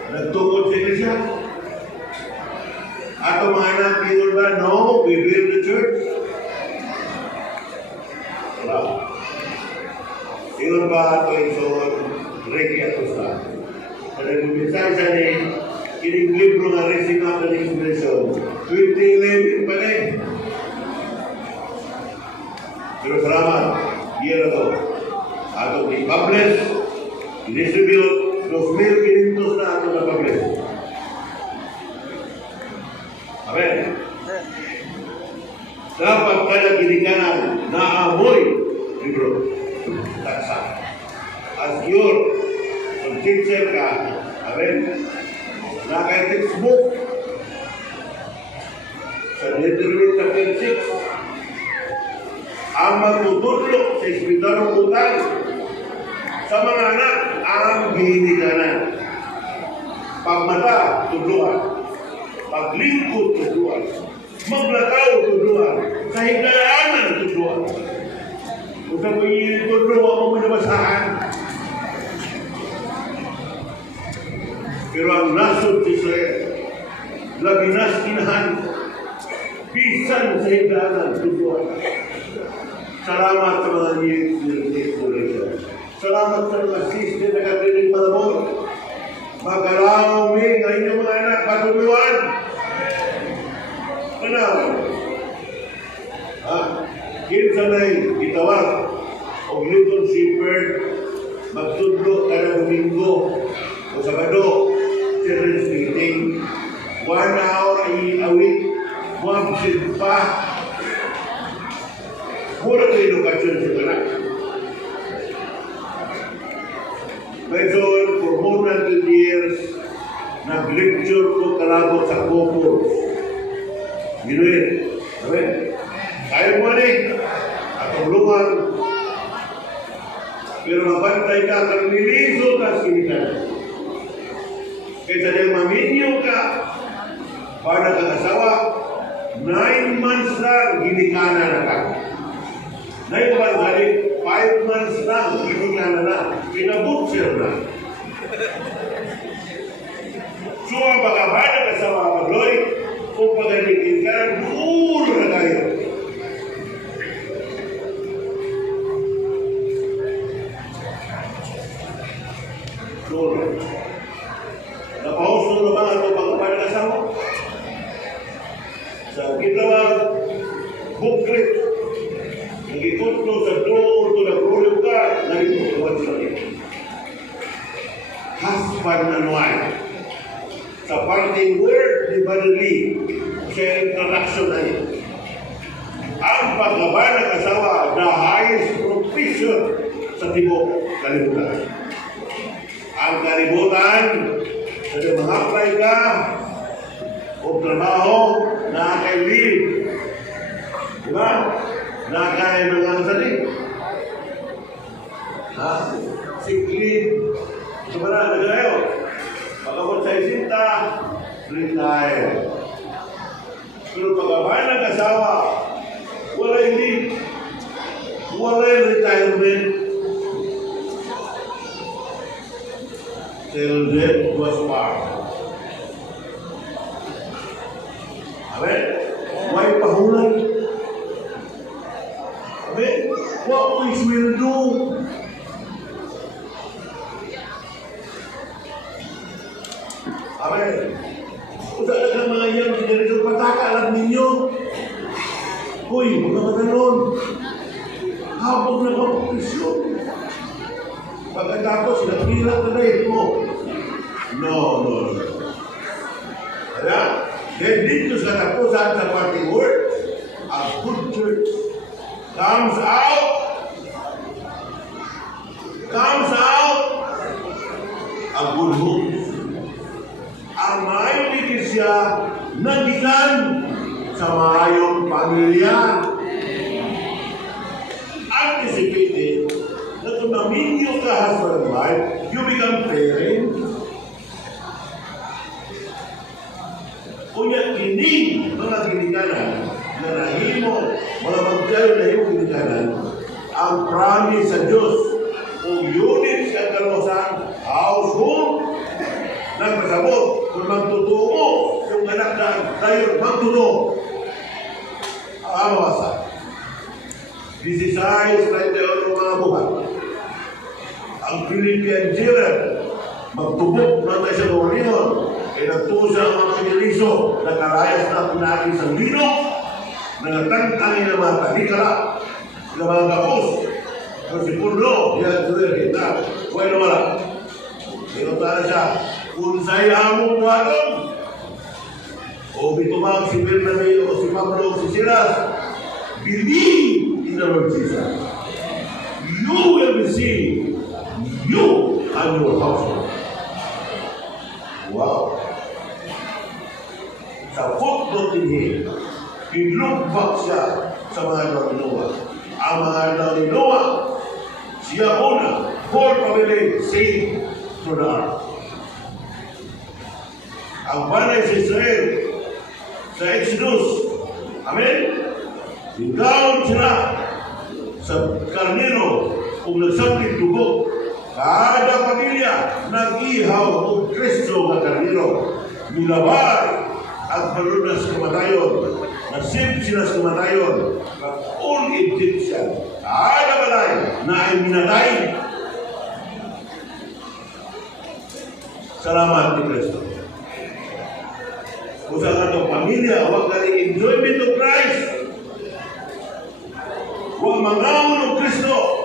nagtukod sa iglesia atau mana people ba no we build the church wala people ba ito so reiki ato sa kada minsan sa ni kining libro nga Recipe of the Expression 2011 pa rin. Pero salamat, year ago. Atau di-publish, di-distribute, 2,500 na atau na-publish. Amen. Dapat kada ginikanan na amoy libro. Taksa. As your teacher ka, amen. Na kay textbook. Sa Deuteronomy chapter 6, ang magtutulog sa espiritu ng utang sa mga anak ang ginikanan. Pagmata, tudluan. Paglingkod, tudluan. Maglakaw, tudluan. Sa higdaanan, tudluan. Kung sa pagiging tudluan mo manabasahan. Pero ang nasod sa Israel, labinas kinahan, bisan sa higdaanan, tudluan. Salamat sa mga niyong salamat sa mga sister na katinig malabot. Magkalaw mi ng inyong mga anak patuluan. Ano? Kinsa na itawag o Little Shepherd magtudlo kada Domingo o Sabado children's meeting 1 hour a week 1% pa. Mura ito edukasyon sa anak. Medyon, for more than 2 years, nag-lecture ko kalabot sa Cocos. Ginuin. Amen. Kaya mo rin. At tulungan. Pero mabantay ka, kang niliso ka sinikan. Kaysa dahil maminyo ka, para kakasawa, 9 months lang, ginikanan na ka. Dahil ba galing 5 months na, ginikanan na, pinabutser na. So, ang pagkabada ka sa mga magloy, kung pagalitin ka, dulo na tayo. Dulo. Napahusto na ba ang pagkabada ka sa mo? Sa gitawang booklet, nagikutlo sa door to the program ka, nagikutuwan sa iyo. Husband and wife. Sa parting word, di ba nili? Siya introduction na yun. Ang pagkaba ng asawa, the highest profession sa tibok kalibutan. Ang kalibutan, sa mga apply ka, o trabaho, nakaka-leave. Diba? Nakakaya ng ang saling. Ha? Sick leave. Sumara na kayo. Pagkabot sa isinta, retire. Pero pagkabay ng asawa, wala leave. Wala retirement. Till death was part. Amen? Why pahulay? Amen? What we will do? Amen? Usa na mga yan, sinarito pataka alam ninyo. Uy, mga matanon. Habog na kompetisyon. Pagkatapos, nakilap na rin mo. No. Kaya, then dito sa tapusan sa parting word, a good church comes out a good home. Ang maibigay siya nagikan sa maayong pamilya. Anticipated na kung naminyo ka husband and wife, you become parent. Kunya kini mga ginikanan na nahimo, mga magkayo na yung ginikanan, ang promise sa Diyos kung unit sa kalusan, household, nagpasabot kung magtutuo yung anak na tayo magtutuo. Ang amawasa. This is size like the other mga buhat. Ang Philippine jailer, magtubok na tayo sa Doringon, ay nagtuo siya ang mga kiniliso, nakalayas na pinagi sa lino, nangatantangin ng mga talikala, ng mga kapos, ng si Puno, yan, kita, huwag na wala. Pinuntahan siya, kung sa'y among buhaton, o bitumang si Bernabe o si Pablo o si Silas, believe in the Lord Jesus. You will receive you and your household. Wow. Sa footnote din look siya sa mga Noah. Ang mga Noah, siya una, whole family saved through the ark. Ang banay sa Israel, sa Exodus, amen? Ikaw sila sa karnero kung nagsapit dugo. Kada pamilya nag-ihaw o Kristo ng karnero. Milawar at malunas kamatayon. Nasip sila sa kamatayon. All Egyptian. Kada balay na ay minatay. Salamat ni Kristo. Kung sa katong pamilya, huwag ka rin enjoyment of Christ. Huwag mangaon ng Kristo.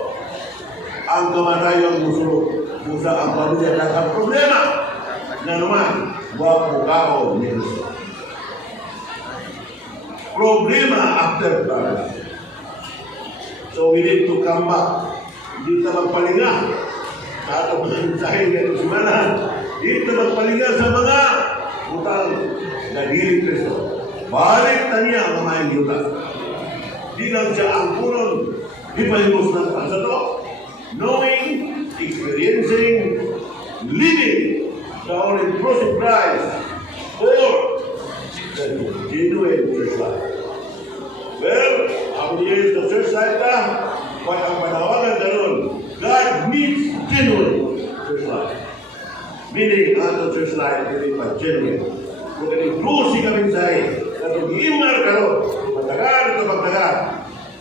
Ang kamatayon musulog. Kung sa ang pamilya na problema na naman, huwag mukaon ni Kristo. Problema after that. So we need to come back. Hindi ka magpalinga. Sa atong mga mensahe ng simanan. Hindi ka magpalinga sa mga utang na dili Kristo. Balik na niya ang mga yuta. Di lang siya ang punon. Hipahimos ng pansato. Knowing, experiencing, living the all-inclusive Christ for the genuine church life. Well, how many years the church life na? Pag ang panawagan ganun, God needs genuine church life. Meaning, ang church life, hindi pa genuine. Kung in-inclusive kami sa'yo, na mag-imar ka ron, magtagal ito magtagal,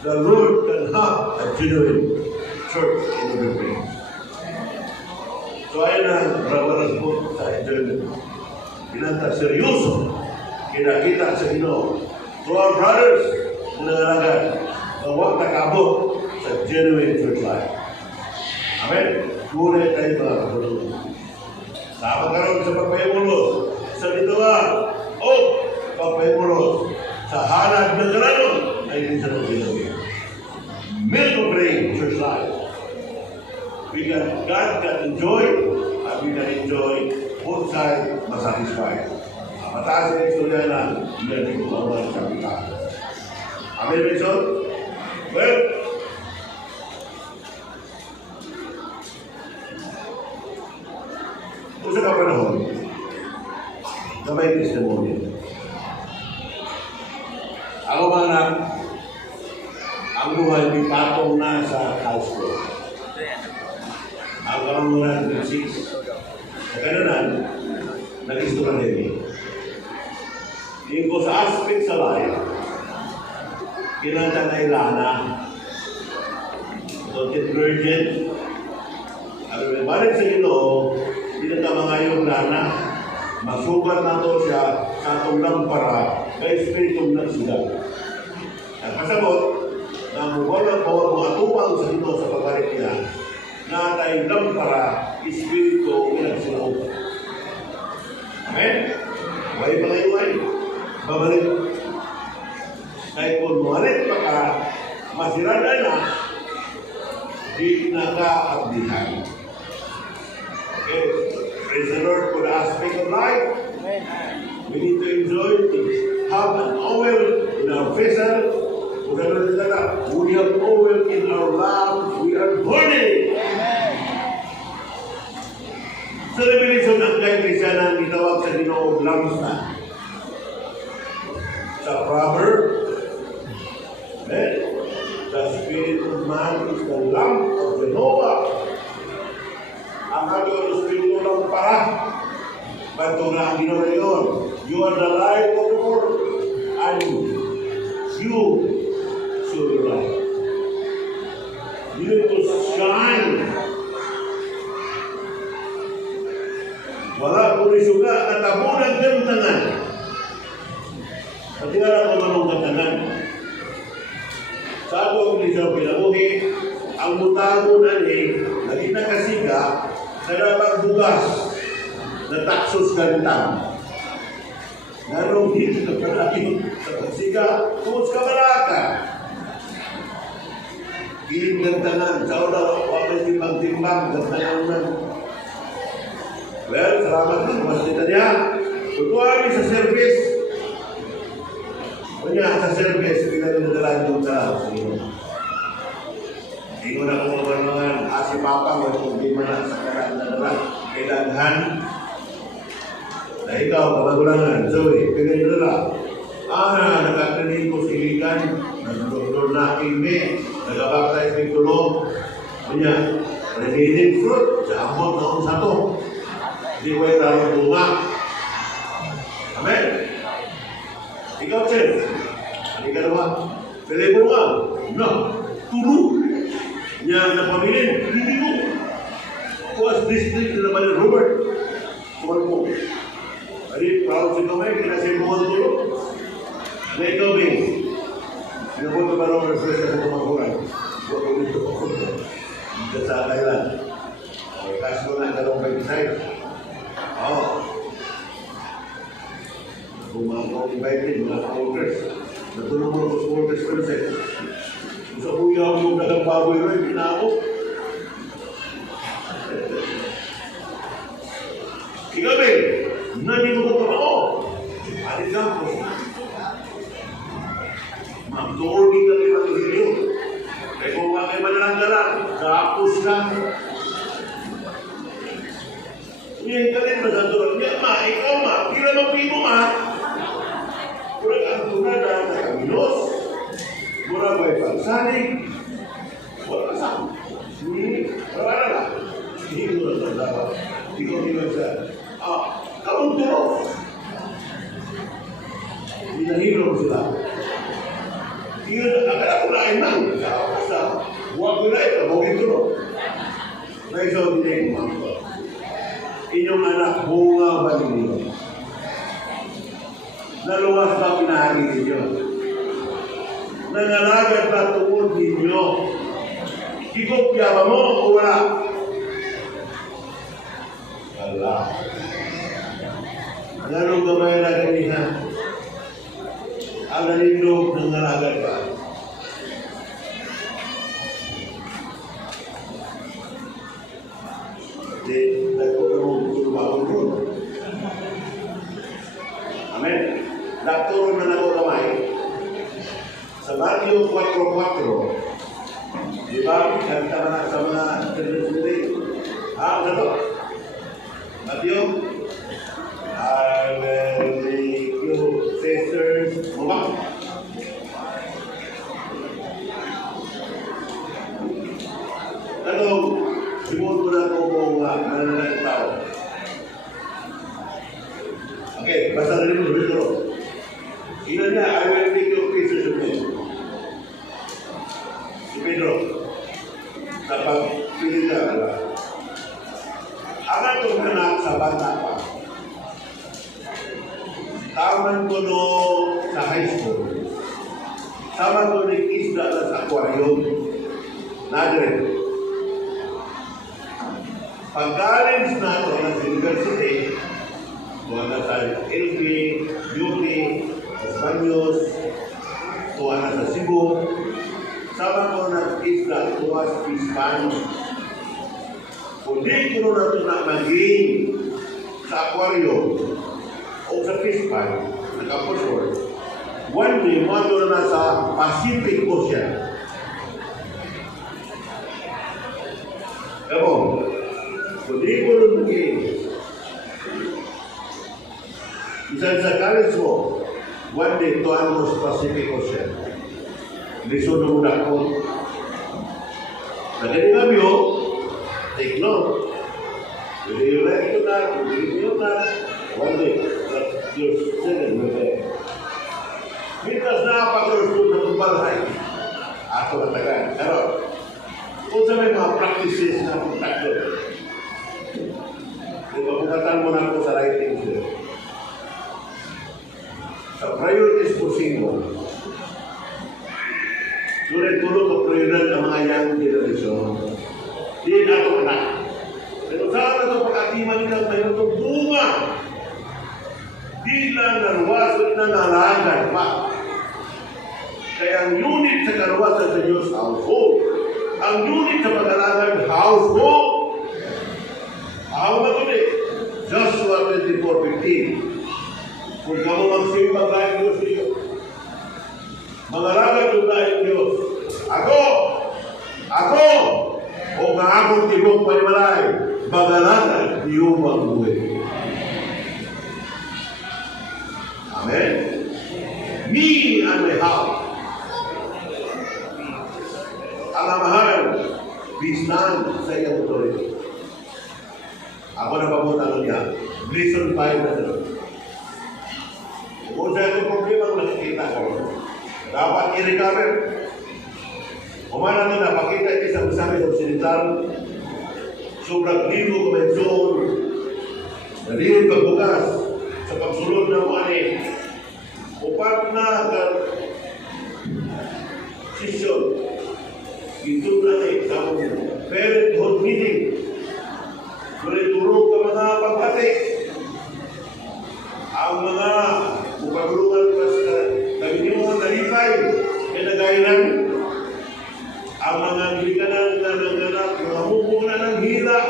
the Lord can have a genuine church in the place. So ayun ang rawaran po sa enjoyment. Pinanta seryoso, kinakita sa Ginoo. To our brothers, nangalagad, na huwag nakabot sa genuine church life. Amen? Tunay tayo mga kapatid. Sama karon sa pagpahimulos, sa bituan, o pagpahimulos, sa halad ng kalanon, ay din sa pagpahimulos. Milk of brain, church life. God can enjoy, and we can enjoy both sides masatisfied. Ang mataas na istorya na, hindi ko mawala sa kita. Amen, Bishop? Well, kung sa kapanahon, na may testimony. Ako mga anak, ang buhay may patong na sa house ko. Ang kamangunan ng 6. Sa kanunan, nag-istura rin. Hindi ko sa aspect sa life, kinanta na ilana. Don't get virgin. Ang balik sa ilo, hindi na tamangayong lana. Masugat na to siya sa atong lampara kay Espiritu ng siya. Ang kasagot, na wala po mga tupang sa ito sa pagbarik niya, na tayong lampara, Espiritu ng siya. Amen? Why ba kayo ay? Babalik. Kaya kung mawalik pa ka, masirada na, di nakaabdihan. Okay, praise the Lord for the aspect of life. We need to enjoy, to have an oil in our vessel. We have oil in our lamp. We are burning. Sa Revelation, ang kay Kristiyanan itawag sa Ginoong lampstand. Sa proverb, the spirit of man is the lamp of Jehovah. Ang ating espiritu lang para. Bato na ang ginawa yun. You are the light of the world. And you should be light. You need to shine. Wala po rin suga at abo ng gantangan. At tingala ko manong gantangan. Sa atong Lisaw Pinabuhi, ang mutago na ni, naging nakasiga, narabang bugas, na taksos gantang. Narong dito na palagi sa pagsiga, tuos ka malaka. Iling gantangan, sa una, wakay timbang-timbang, gantangan na. Well, salamat din, mas kita niya. Tutuwagi sa service. Kanya sa service, pinag-nadalaan yung tao. Hindi mo na kung mga asi papang o hindi mo na sa karang-nadalaan. Kailangan na ikaw, kapagulangan. Zoe, pinag-nadalaan. Nakakarinig ko sa iligan. Nag-doktor na kimi. Nag-abaptize ng tulong. Kanya, residing fruit. Sa amot na kung sato. Hindi ko yung tarong bunga. Amen? Ikaw, Chef. Hindi ka naman. Pili bunga. No. Tulog. Niya na pamilin. Hindi ko. Kuwas district na naman yung Robert. Kuwan mo. Ay, proud si Tomay. Kinasay bunga tulog. Na ikaw, Bing. Sinabot ka ba naman refresh na kung tumakuran? Huwag ko dito ako. Hindi sa Thailand. Kasi mo na ang dalawang pag-decide. Kung mga kong-invited, mga workers, natulong mo sa workers present. Kung sa kuya mo dalang baboy rin, pinako. Ikaw, Ben, hindi mo ko ako. Alit ka po. Mag-doorging ka rin ang hilyo. Kaya kung bakit manananggalan, kapos ka. Ngayon ka rin masaturan niya, ikaw hindi na mapino Kurang ang tunad na kamilos. Kurang may pagsanig. Wala sa wala na. Hindi mo na dapat. Hindi ko siya. Kaong turo. Hinahilo sila. Akala ko na ay nang. Basta, huwag ko na ito. Huwag ito. Na isaw din yung mga. Inyong anak, bunga ba ninyo? Naluwas ba pinahagi ninyo? Nangalagat ba tungkol ninyo? Ikopya ba mo o wala? Wala. Anong gamay na ganiha? Ang nalindog ng nalagat ba? Amen. Nagturo na ako kamay sa Matthew 4:4. Di ba? Kanta na sa mga tradisyon. Ano ba? Matthew? I will make you sisters. Mama? Ano? Simul ko na po kung mananalang tao. Okay, basta rin mo dito. Ilan niya, I will make your faces of me. Si Pedro, napagpili ka, diba? Ang atong anak sa bata pa, taman ko no sa high school, taman ko ni isda na sa aquarium, nadre. Pag-college na ito sa university, tuwa na sa LP, UP, Baños, tuwa na sa Cebu, sama ko na isla, tuwa sa Spanish. Kung di ko na ito na mag-game sa aquarium o sa fish pond, nakapushore, one day, mo na sa Pacific Ocean. Evo, kung di ko na mag-game, isang sa college mo, one day, tuwan mo sa Pacific Ocean. Lisod mo na ako. Nagani nga biyo, take note. Will you like it or not? Will you not? One day, you're sitting with it. Mientras nakapag-restore na tumbalhay, ato na tagal. Pero, kung sa may mga practices na kontakto, ipapukatan mo na ako sa writing sila. Sa priorities po singo, tulad-tulad o prioridad ng mga young generation, di na ito anak. Pero saan na ito pag-atiman nilang mayroon itong bunga? Di lang narwasan na nalagan pa. Kaya ang unit sa karwasan sa Diyos, household. Ang unit sa pag-alagan, household. Ako ba ito eh? Joshua 24:15. Kung kamu magsimbang dahil Diyos sa iyo, mangalagan yung dahil Diyos. Ako, o nga akong tibok panimalay, magalagan yung magbuhay. Amen? Me and my house. Ang amahan, we stand sa iyong authority. Ako na pabutan niya. Listen 5 na ito. Kung sa itong problema ang nakikita ko, dapat i-recover. Kumana na napakita isang sabi ng sinitan, sobrang libo komensyon, nalilin pagbukas sa pagsulod ng mga upat na session. Ito na sa parenthood meeting. Tuloy-turog ka mga pagpati. Ang mga upagulungan pa sa nabili mo ang nalipay e nagainan. Ang mga gilikanan na nanganak, mga hubungan ng hila.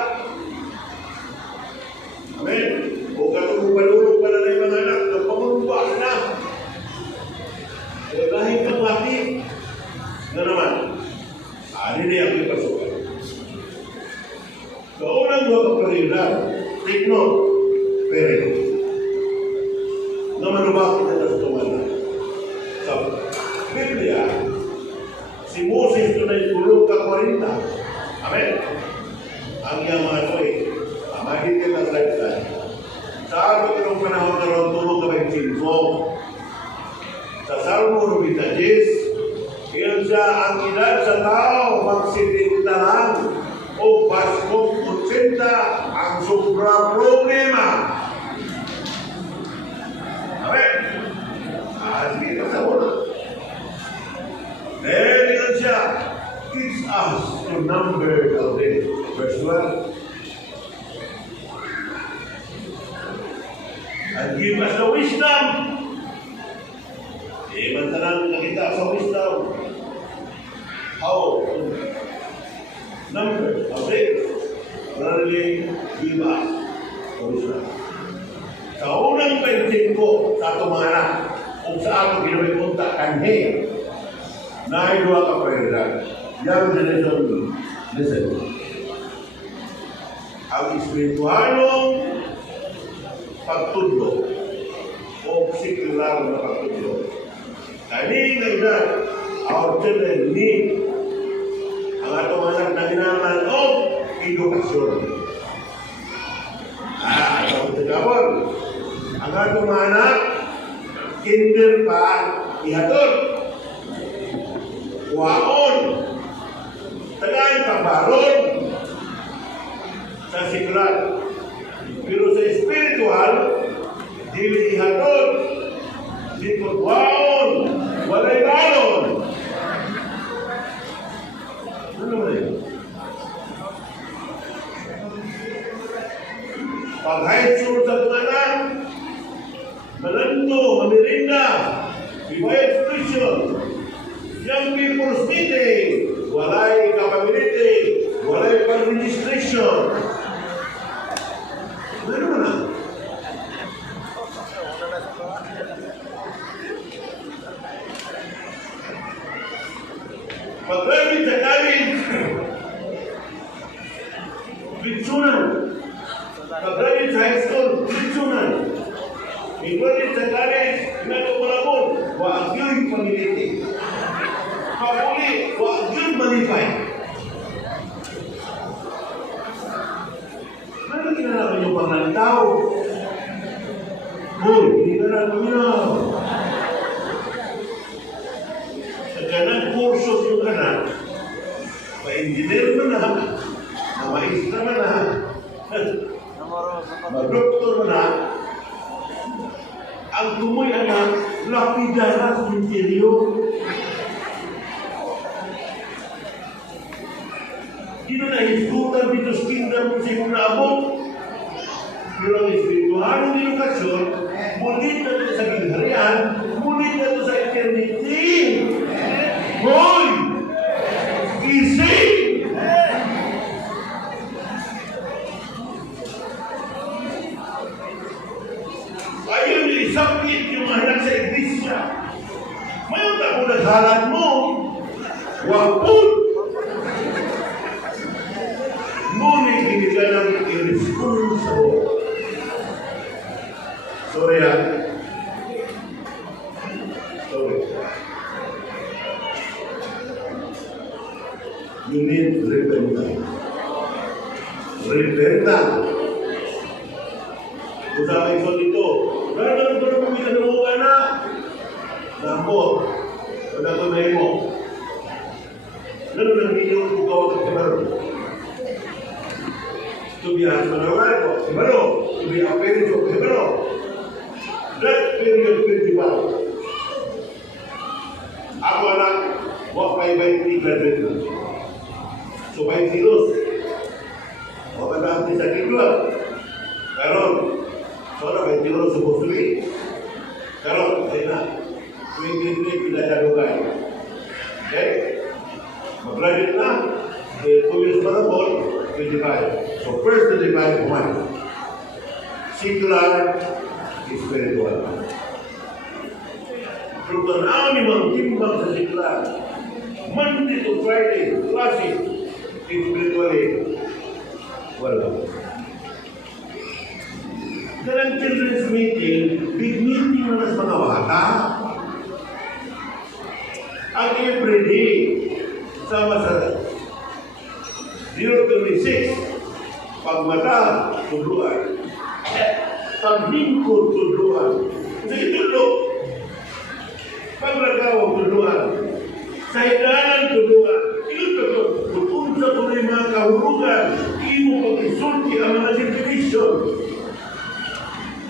Amen? O katulong-palulong pa na ng mga anak na pamumba na. E dahil kang mati, na naman, ano na yung ipasukan. Sa unang mga kapalindan, take note, parent. Naman bakit na nasutuman sa Biblia, si Moses ito na itulog ka 40. Amen. Ang iyang mga ito mahigit ang lifestyle. Sa araw itong panahon na ron, tulog ka 25. Sa Salmo 90, iyon siya ang edad sa tao, magsitinda lang o baskong kutsinda ang sobra problema. Amen. Sige ka sa muna. Then iyon siya, teach us to number the days. Verse 12. And give us the wisdom. Mantanang nakita sa wisdom. How? Number of days. Rarely give us the wisdom. Sa unang 25 sa atong mga anak, kung sa atong ginawipunta kanhe, na dua ka prioridad. Young generation, listen. Ang espiritualong pagtudlo o sekular na pagtudlo. Kani nga edad, our children need ang atong anak na ginaman o edukasyon. Ang atong anak, kinder pa ihatod. Waon, tagaan pagbaron sa siklat. Pero sa spiritual, dili ihatod. Di pagwaon, walay balon. Ano ba yun? Pag high school sa tunganan, malando, mamirinda, ibayad tuition, young people's meeting, walay kapability, walay pag-registration. Ano mo na? Pag-graduate sa college, bitsunan. Pag-graduate sa high school, bitsunan. Pag-graduate sa college, pinagpapalabon, waagyo'y pamiliti. Pag-uli, waagyo'y malipay. Ano ginalaman yung pangantaw? Hoy, hindi ka na kuminaw. Sa ganang kursos yung kanan, ma-engineer mo na, ma-maestra mo na, ma-doktor mo na, ang tumoy anak, lapidara sa interior. Dito na hisgutan dito sa kingdom sa iyong naabot. Pero ang espiritual ng edukasyon, mulit na ito sa gingharian, mulit na ito sa eternity. Hoy! Gising! Ayaw niyo isapit yung mga anak sa iglesia. Mayroon ako naghalan mo. Wapun! Ngunit hindi ka lang irresponsible. Sorry. You need repentance. Usahay ko dito. Gano'n ito na pumila ng mga anak. Nako, wala ko na mo. Gano'n lang ninyo ikaw at kibaro. To be a husband or wife, kibaro. To be a parent, kibaro. That period 21. Ako anak, wak pa iba'y graduate na. So, by zeros. Wak pa na sa kibaro. Pero, soalnya by zeros supposed to be. Pero, ayun na. 23 pinadalugan. Okay? Mag-graduate na. 2 years pa na po, 25. So, first 25, kumain. Singular, spiritual. Pero tanaw ni mga timbang sa singular. Monday to Friday, classic, spiritually, wala. Dalang children's meeting, big meeting na sa mga bata. Ang everyday, sama sa 026, pagmata, tudluan. Paglingkod, tudluan. Sige, tudlo. Paglagaw, tudluan. Sa hidanan, tudluan. Ito to, kung sa tunay mga kahulugan, imo pag-isulti ang mga definition.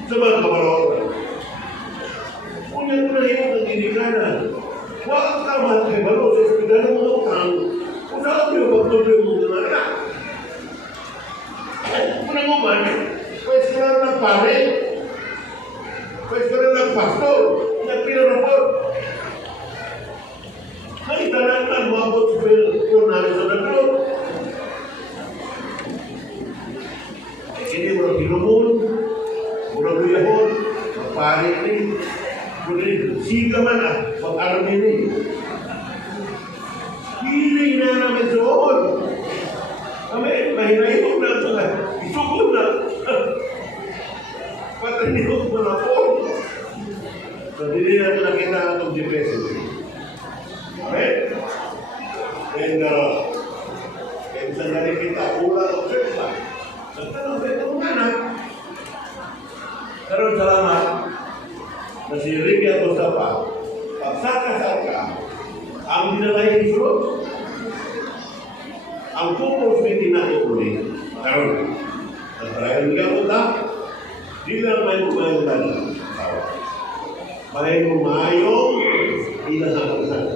Sa mga kabaroon. Kung yan na ito ang dinikanan, huwag ka matay balo sa espidalang mga utang. Kung saan yung pagtuloy mo na anak. Kung nanguman, pwes ka lang ng pare, pwes ka lang ng pastor, nagpinarapot. Ay, tanan lang mabot sa pinunari sa naglot. Hindi mo lang pinumon, murang luyahon, magpare rin, muli, siga man mag-alam ini. Hindi na namin doon. Kami, mahinahimog na ito nga. Isugod na. Patanihog mo na po. So, hindi natin nakita ang defensive. Amen? And sa nakikita, ulang o sirsa. Sa tanong sa itong anak. Karoon salamat na si Ricky at isa pa, pagsakasaka, ang dinalay isulot. Ang purpose may tinatuloy, karon, natrayan nga mo ta, di lang may umayagan ng asawa. May umayong inahakasan.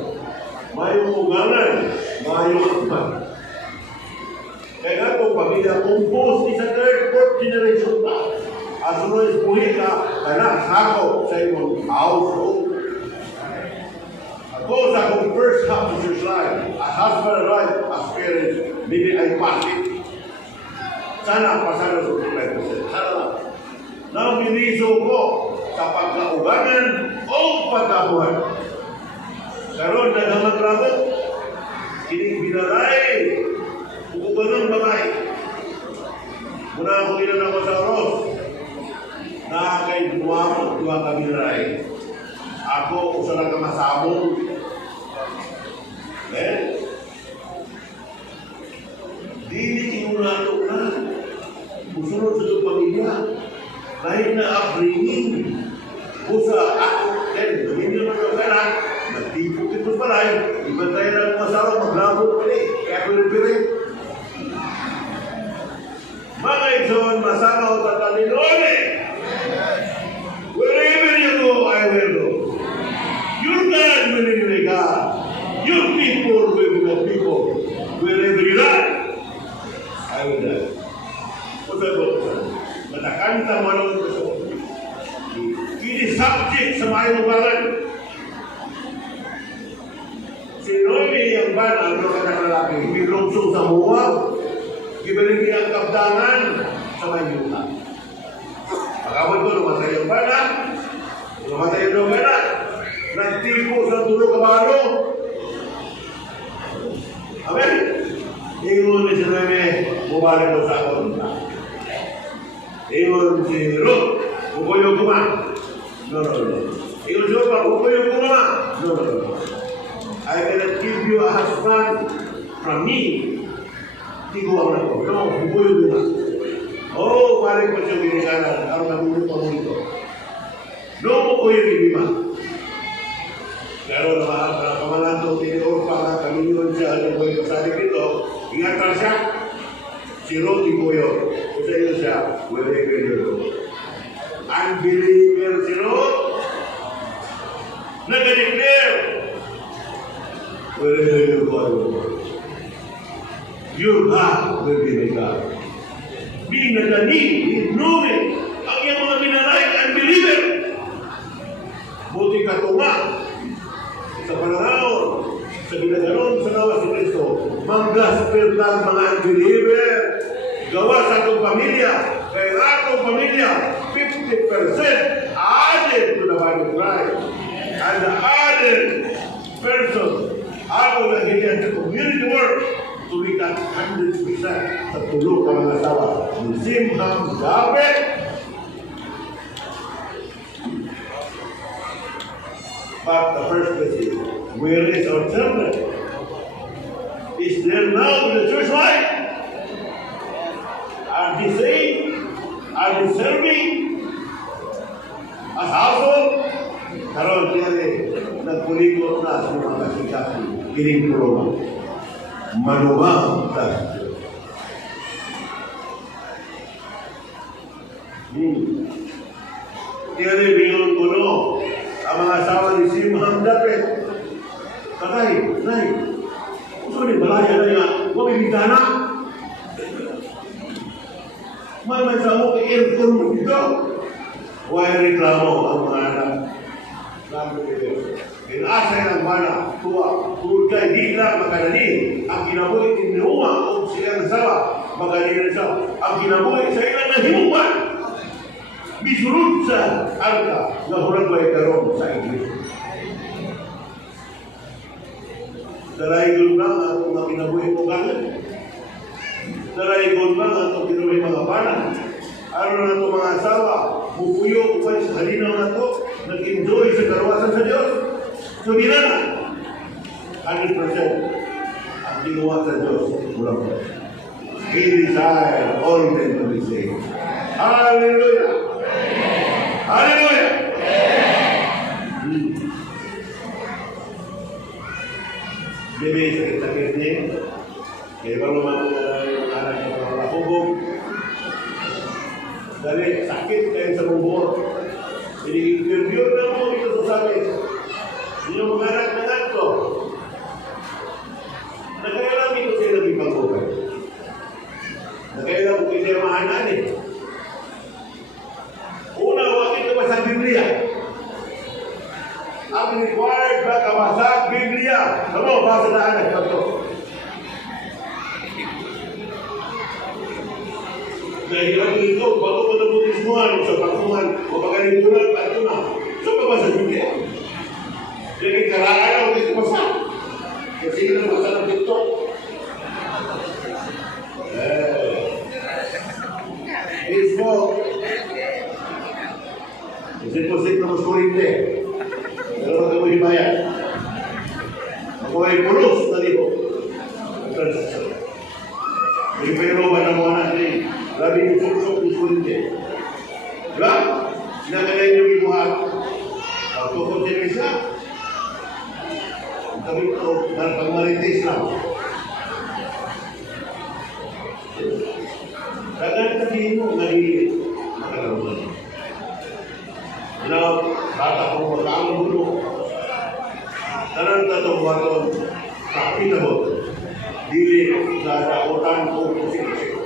May ugangan, may akman. Kaya nga itong pamilya, compose ni sa third, fourth generation pa. As long as buhay ka, anak, sakop sa iyong household. Ako sa akong first half of your life, as husband and wife, as parents, maybe I pass it. Sana pasara sa 25%. Sana lang. Nang biniso ko sa pagkaugangan o pagkabuhan. Karoon na naman ramo, binalay, ubanong balay. Muna ako ilan ako sa oros, na kay duwamo, duwa kami naray. Ako, usa lang ka masabong. Dili inunato na. Usunod sa itong pamilya. Kahit na upbringing. Usa ako, hindi naman ang kanak. Nagtipok ito palay. Iba tayo lang masawa, maglabot pa rin. Kaya ko rin. Mga igsoon, masama o tatalinoon. Wherever you go, I will go. Your God will be my God. Your people will be my people. Wherever you die, I will die. Betul-betul. Matakanta manong gusto. Ini subject sa mayong bangan. Si Noemi yang banal, ang kanyang lalaki, minlungsong sa Moab, gibalin niya ang kapdangan sa mayong bangan. Pagkawal ko, lumatay ang banal, lumatay ang banal, nagtipo sa tulog kabalo. Amen? Ingon ni si Noemi, bumalik ko sa akong. Ingon si Ruth, bubuyog ko ma. No. Ingon si Ruth, bubuyog ko ma. No. I cannot give you a husband from me. Tigo ang nako. No, bubuyog ko ma. Oh, balik ko siya binikanan. Ang nabulot ko nito. No mo ko yung ibima. Pero naman, kamalanto, tinuro pa nga kami yun siya. Ano ko yung sabi dito, ingatan siya. Si Ruth, ibuyog. Sa iyo siya, wherever you go. Unbeliever si Ruth, nag-declare, wherever you go, your God will be my God. Binadani, ignoring, ang iyong mga binalay, unbeliever. Buti katunga, sa panahon, sa ginaganon sa nawa si Kristo, manggaspel ng mga unbeliever. Gawa sa atong pamilya, kaya atong pamilya, 50% added to the body of Christ. And the added person, ako na ganyan sa community work, tulikan 100% sa tulog ng mga asawa. Simham David, but the first question, where is our children? Is there now in the church life? Are they saved? Are they serving? As household? Karon tiyari, nagpulikot na sa mga kasikasi, kining puro, manubang sa Diyos. Tiyari, bingon ko no, ang mga asawa ni Simham David, katay, gusto ni balaya na nga, huwag ibigana. May sa kay aircon mo dito. Huwag reklamo ang mga anak. Inasay ng mana, tuwa, tungkol kay di lang makanani. Ang kinabuhi, tinihuma o siyang sawa, makanini na siya. Ang kinabuhi, sa ilang nahimuman. Bisurod sa alka, na hurang bay karong sa Iglesia. Daraygon lang ang mga kinabuhi mo gangan. Daraygon lang ang kinabuhi mga panan. Araw na ito mga asawa, bupuyo upay sa halinaw na ito, nag-enjoy sa karawasan sa Diyos. Sabi na, 100% ang ginawa sa Diyos mula po. He desire all men to be saved. Hallelujah! Hallelujah! Bebe, sakit-sakit niya. Kaya ba naman yung anak niya para nakubog. Dali, sakit kayo sa bubor. Ini-interview na mo ito sa sakit. Hindi yung mga anak na nato. Nagkailang ito siya nagipag-ubay. Nagkailang ito siya mahanan eh. Una, wakit ka ba sa Biblia? Ang required ba kabasa Biblia? Ano, basa na anak ito. Dahil ang ito, bago mo na butismuhan sa pagkuhan o pagkalimunan, ito na. So, kabasa Biblia. Jadi karaan ang dito basa. Kasi yun ang basa ng TikTok. Facebook. Deposit na mas kurinte. Pero wag mo hibayad. Ako ay pulos na dito. Pero ba na mga natin? Labi yung suksok mas kurinte. Diba? Sinagalayin yung ibuhat. Pagtukot siya isa. Kami ito, pag-marites lang. Dagan sabihin mo, nahihili. Nakalaman. Bata kong magkaang gulo. Tanang tatong waton, kapitabo. Dili sa dakotan ko kusik-kusik.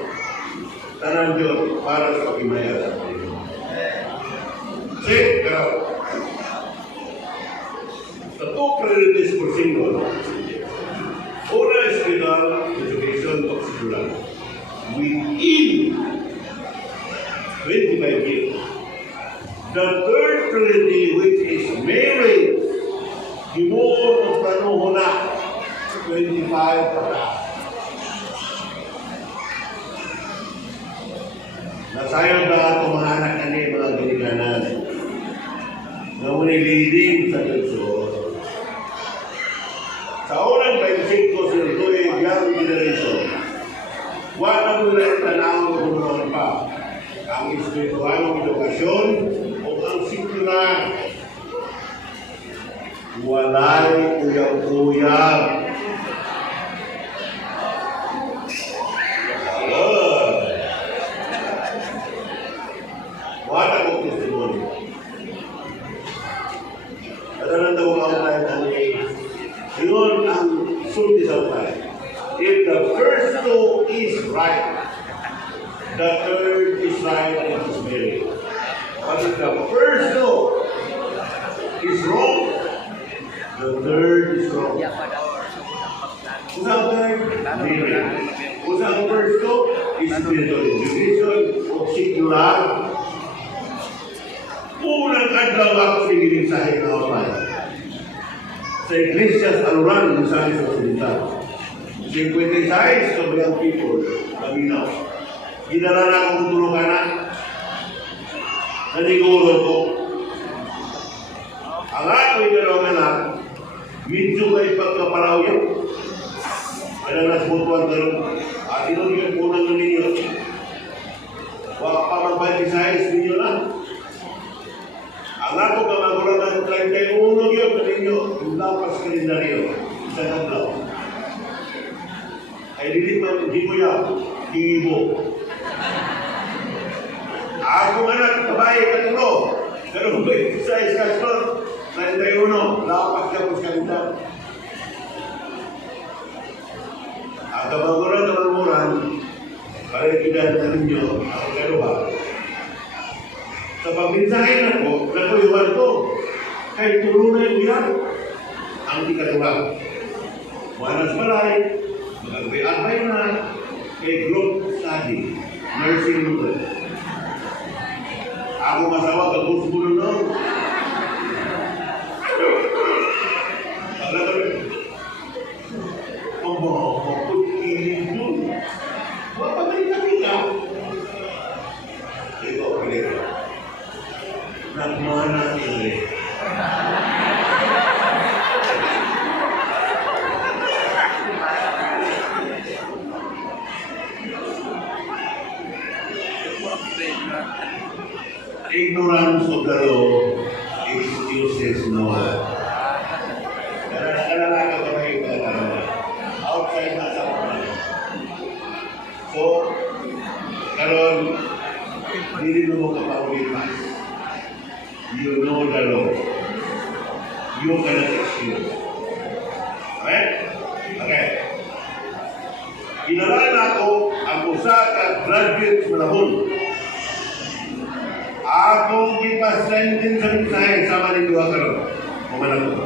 Tanang Diyos para sa pagkimayat. Pero the two priorities for single. Una is legal education of singular. Within 25 years. The third priority, which is marriage, himuon o panuho na 25 pataas. Nasayang na tumahanak na niya mga ginikanan na unay leading sa Diyos. Sa unang 25 ko sila ito ay young generation. Wala mo na itanawang gumunoon pa ang espiritualong edukasyon o ang sikular. Walay uyang-uyang. Wala kong testimony. Adalan daw ang outline ng yun ang sulti sa outline. If the first two is right, the third is right and is married. But if the first two is wrong, the third is wrong. Who's ang third? Married. Who's ang first two? Is spiritual education o secular. Unang adlaw ako pinigiling sa aking outline. Sa Iglesias Aluran, sa aking salita. 56 kabayang people, kaminaw. Ginala na akong tulungan na. Naniguro ko. Ang ako'y dalawang anak, medyo kayo pagkapalaw yan. Kaya nasbutuan ka rin. At inong yung punang na ninyo. Waka pa mag-26 ninyo na. Ang ako kamagurang ng 31 yun na ninyo. Yung lapas kalendaryo. Isang adlaw. Ay dilit man, hindi mo yan. Hingi mo. Ako anak, babae, katulo. Pero kung sa iskasyon, 31, lapas ka po sa kalendaryo. Ang kabaguran, para ikidan na ninyo, ako kaluha. Sa pagminsahin ako, nakuyuhan ko, kay tulo na yung yan, ang ikaluha. Manas balay, magagawin na, kay group study, nursing model. Ako masawa, kagos mo nun daw. Nagmana ini. Ignorance of the law is You says no. Karena nakakabay ka outside na sa mga. So, karon dili mo kapaulitan. You know the law. You cannot excuse. Alright? Okay. Kinalaan ako ang usa ka graduate manahon. Akong ipasendin sa mensahe sama ng duha karon. Kumanan ko.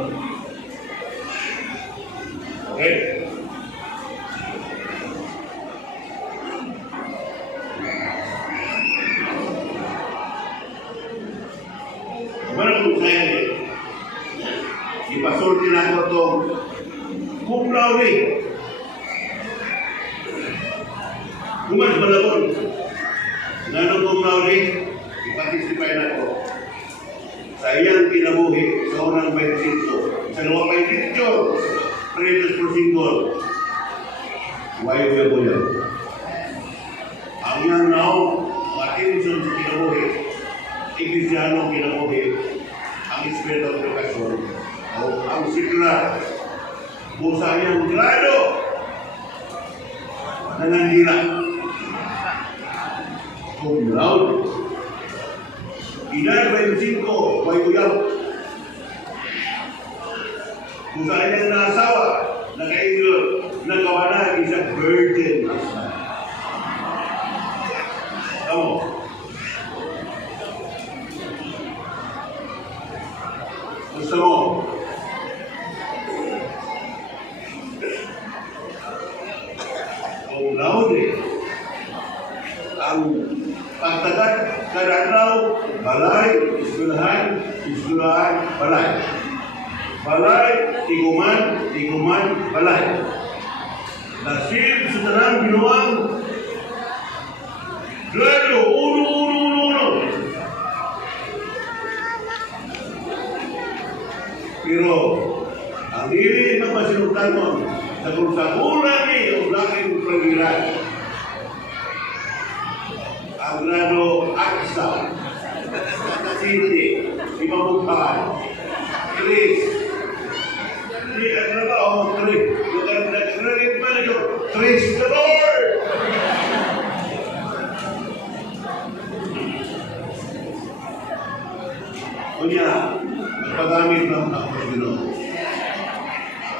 Okay? Kumanan ko mensahe. Ipasulti na ako itong cum laude. Kumas malabon. Nanong cum laude, ipatisipay na ko. Sa iyang kinabuhi, sa unang 25, sa luwang 28, previous prosinggol, wayo ko yan. Ang yan now, attention sa kinabuhi, Iglesyano kinabuhi, ang Espiritu ng Edukasyon, o ang sikla, busa niyang grado, nanandira. Cum laude. Edad 25, may uyab. Kung saan niyang naasawa, nakaingal, nagawanag isang virgin. Tama. Gusto mo? Cum laude. Ang pagtagat kadadlaw, balay, eskwelahan, balay. Balay, tiguman, balay. Nasib sa tanang binuang, grado, uno. Pero, ang dili na masinugtan mo, sa kung sakulan ni, ang laking pagbilan. Ang grado, Aksa, City, Imamugpahan, Chris, ano ba, Chris, nag-credit pa na yun, Chris the Lord! Kunya, nagpagamit ng Hapos Ginoo.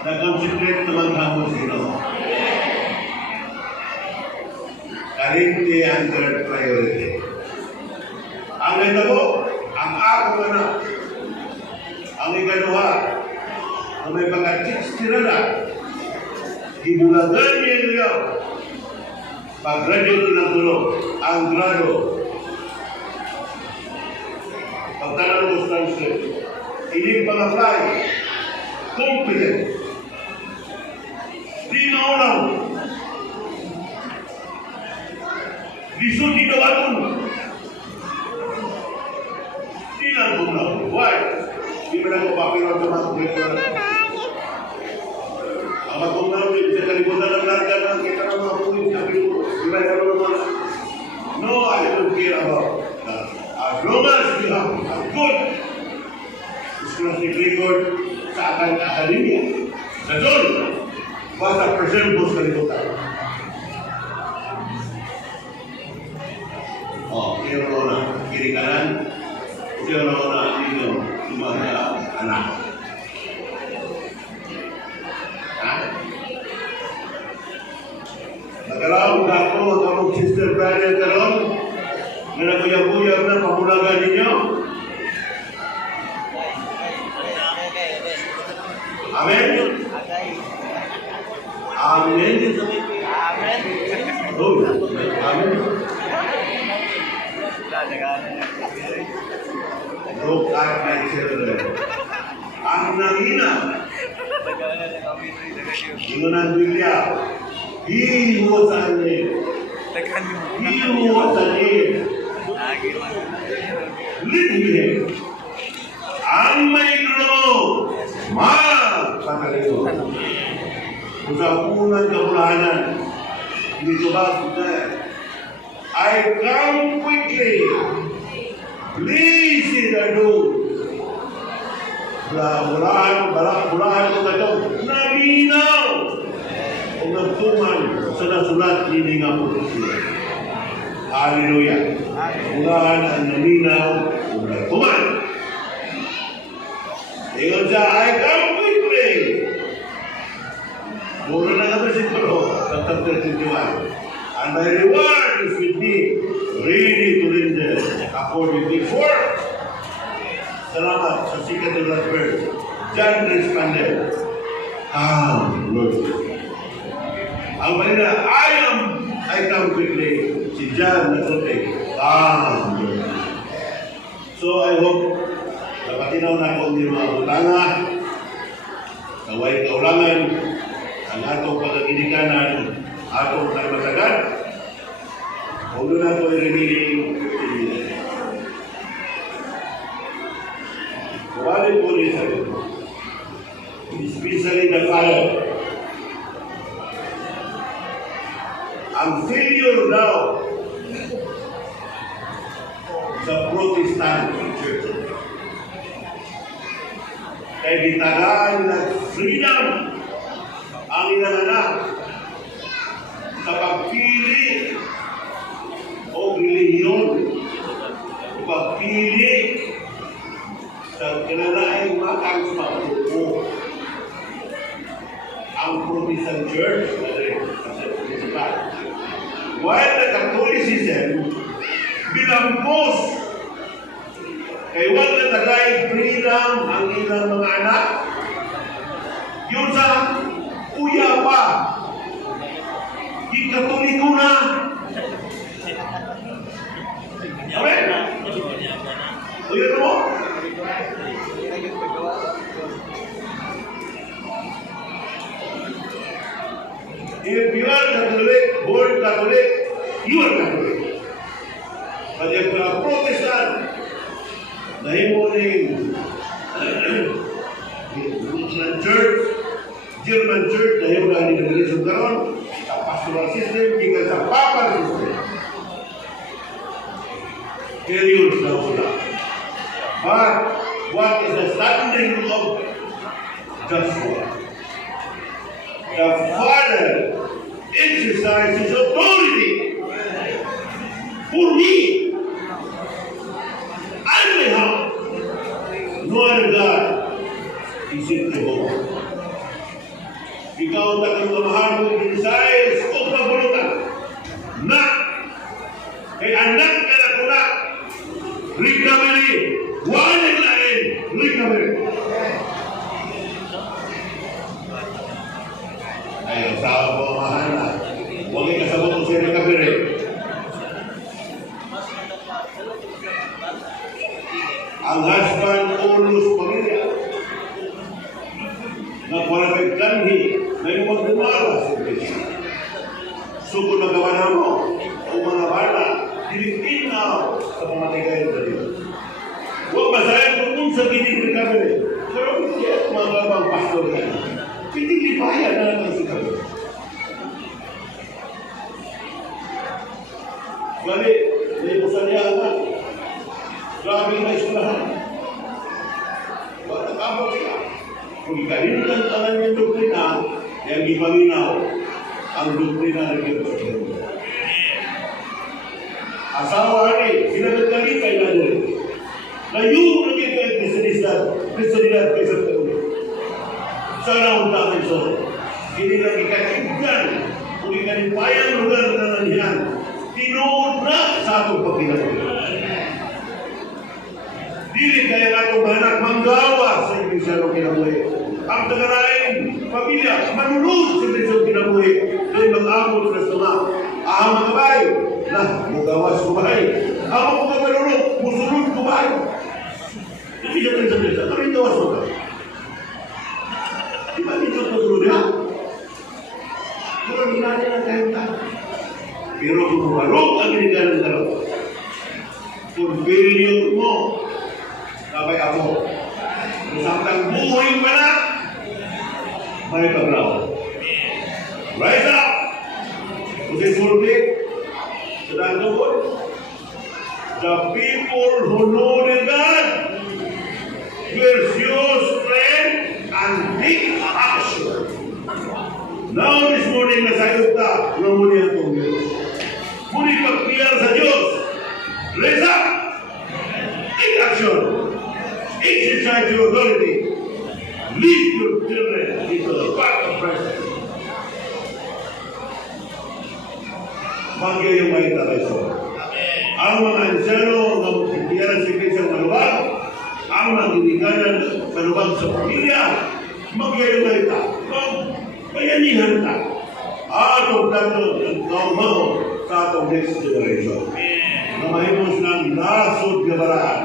Nag-concentrate naman Hapos Ginoo. Karinti ang third priority. Ang nagtabo, ang akong anak. Ang ikaduha, na may pagka-60 na lang, ibulagan niya niya. Pag-graduate ng tulog, ang grado. Pagtanong mo sa transcript, hindi pang-apply, competent. Di na ulang. Lisod di dawaton. Di lang bumulaw. Why? Di ba na ko papilang sa mga kumipura? Ang mag-bumulaw din sa kalibutan ng larga na kita ng mga pulis na pinuro. Di ba ito naman? No, I don't care about that. As long as you have a good scholastic record sa akademia, sa doon, basta present mo sa kalibutan. Siya na kiri kanan, siya na dito, sumaga anak. Nagkaraw ako, kamong sister brother karon, na naguyab-uyab na pamulagan ninyo. Amen? Amen? Oh, amen. Look at my children. Ang nangina. Ingon ang Biblia. He who was a name. He who was a name. Lead him. Ang may loob. Magpataligo. Kung sa unang kabulanan, dito ba I come quickly. Please see the door. balahan ko katong naminaw o nagtuman sa nasulat ni nga propesya. Hallelujah. Bulahan ang naminaw o nagtuman. Ingon siya, I come quickly. Mura na naman si Paro sa chapter 21. And my reward is with me, ready to render according to his work. Salamat sa sikat ng last verse. John responded, come, Lord. Ang manila, I come quickly. Si John nagsabi, come, Lord. So I hope napatinaw na akong di mga utanga, kaway kaulangan, ang atong pagkaginikanan, atong nagmatagan. Huwag na po i-remaining 15 minutes. Kawalin po rin sa ito. Especially the fire. Ang failure daw sa Protestant Church. Kaya gitagaan na freedom ang ilang anak sa pagpili o relihiyon o pagpili sa kinalaing matang sa pagpupo. Ang Protestant Church, while the Catholicism bilampos kay wala tagay freedom ang ilang mga anak, yun sa uya pa, di Katoliko na. Amen? Uya na mo? If you are Catholic, born Catholic, you are Catholic. But if you are Protestant, nahimo ning German Church, nahimo na ni Revelation karon, sa pastoral system, gikan sa papal system. Periods na sila. But what is the standing of Joshua? The Father exercises authority for me. I may have no other God except Jehovah. Ikaw takang mamahal mo yung desires o pabulutan na kay anak ka na ko na recovery, one line recovery. Ay, ang sawa po mamahal na huwag ikasabot ko siya recovery. Ang husband ulus pamilya na qualified kanhi na yung magdumala sa Kristo. Sugod na gawa mo o mga bala, dilipinaw sa mga tigayon sa Diyos. Huwag masayan kung sa giting recovery. Pero hindi mga gabang pastor na pinilipayan na naman si kami. Gali, may usalyahan na. Grabe na iskulahan. Wala kabag siya. Kung ikalimutan talan yung doktrina, yung ipaminaw ang doktrina ng Diyos. Asawa ni, sinagagalitan na doon. Layo na kayo kayo Kristianidad kaysa tayo. Sana ang takay so. Hindi lang ikakibgan kung ikalipayan lugar na nandiyan. Tinood na sa atong pagkinabuhi. Dili kaya atong anak manggawa sa iglesia ng kinabuhi. Ang tagarain, pamilya, manunod sa iglesia ng kinabuhi. Dahil mag-amot sa sama. Ahang mga bahay, na, magawas ko bahay. Ahang mga manunod, musulod ko bahay. Hindi siya tayo sa iglesia. Pero ito was mo. Di ba dito pagulod niya? Pero hindi natin ang kahit pero kung marog ang ginagalang dalawa, kung bilyon mo, sabay ako, kung samtang buhay ka na, may paglaw. Rise up! Kung isulti, sa dangdukot, the people who know the God will choose take action. Now this morning, nasayot ta, nga muli ang itong Diyos. Muli pagpiyal sa Diyos. Raise up. Take action. Exercise your authority. Lead your children into the path of Christ. Bagay yung may tayo. Ang mga ansero ng pagpiyalan sa Iglesia ng maluwag, ang magdiniganan maluwag sa pamilya, bagay yung may tayo. Bayanihan ta. Atong dato ng kaumaw sa atong next generation. Na mahimos ng nasod na balaan.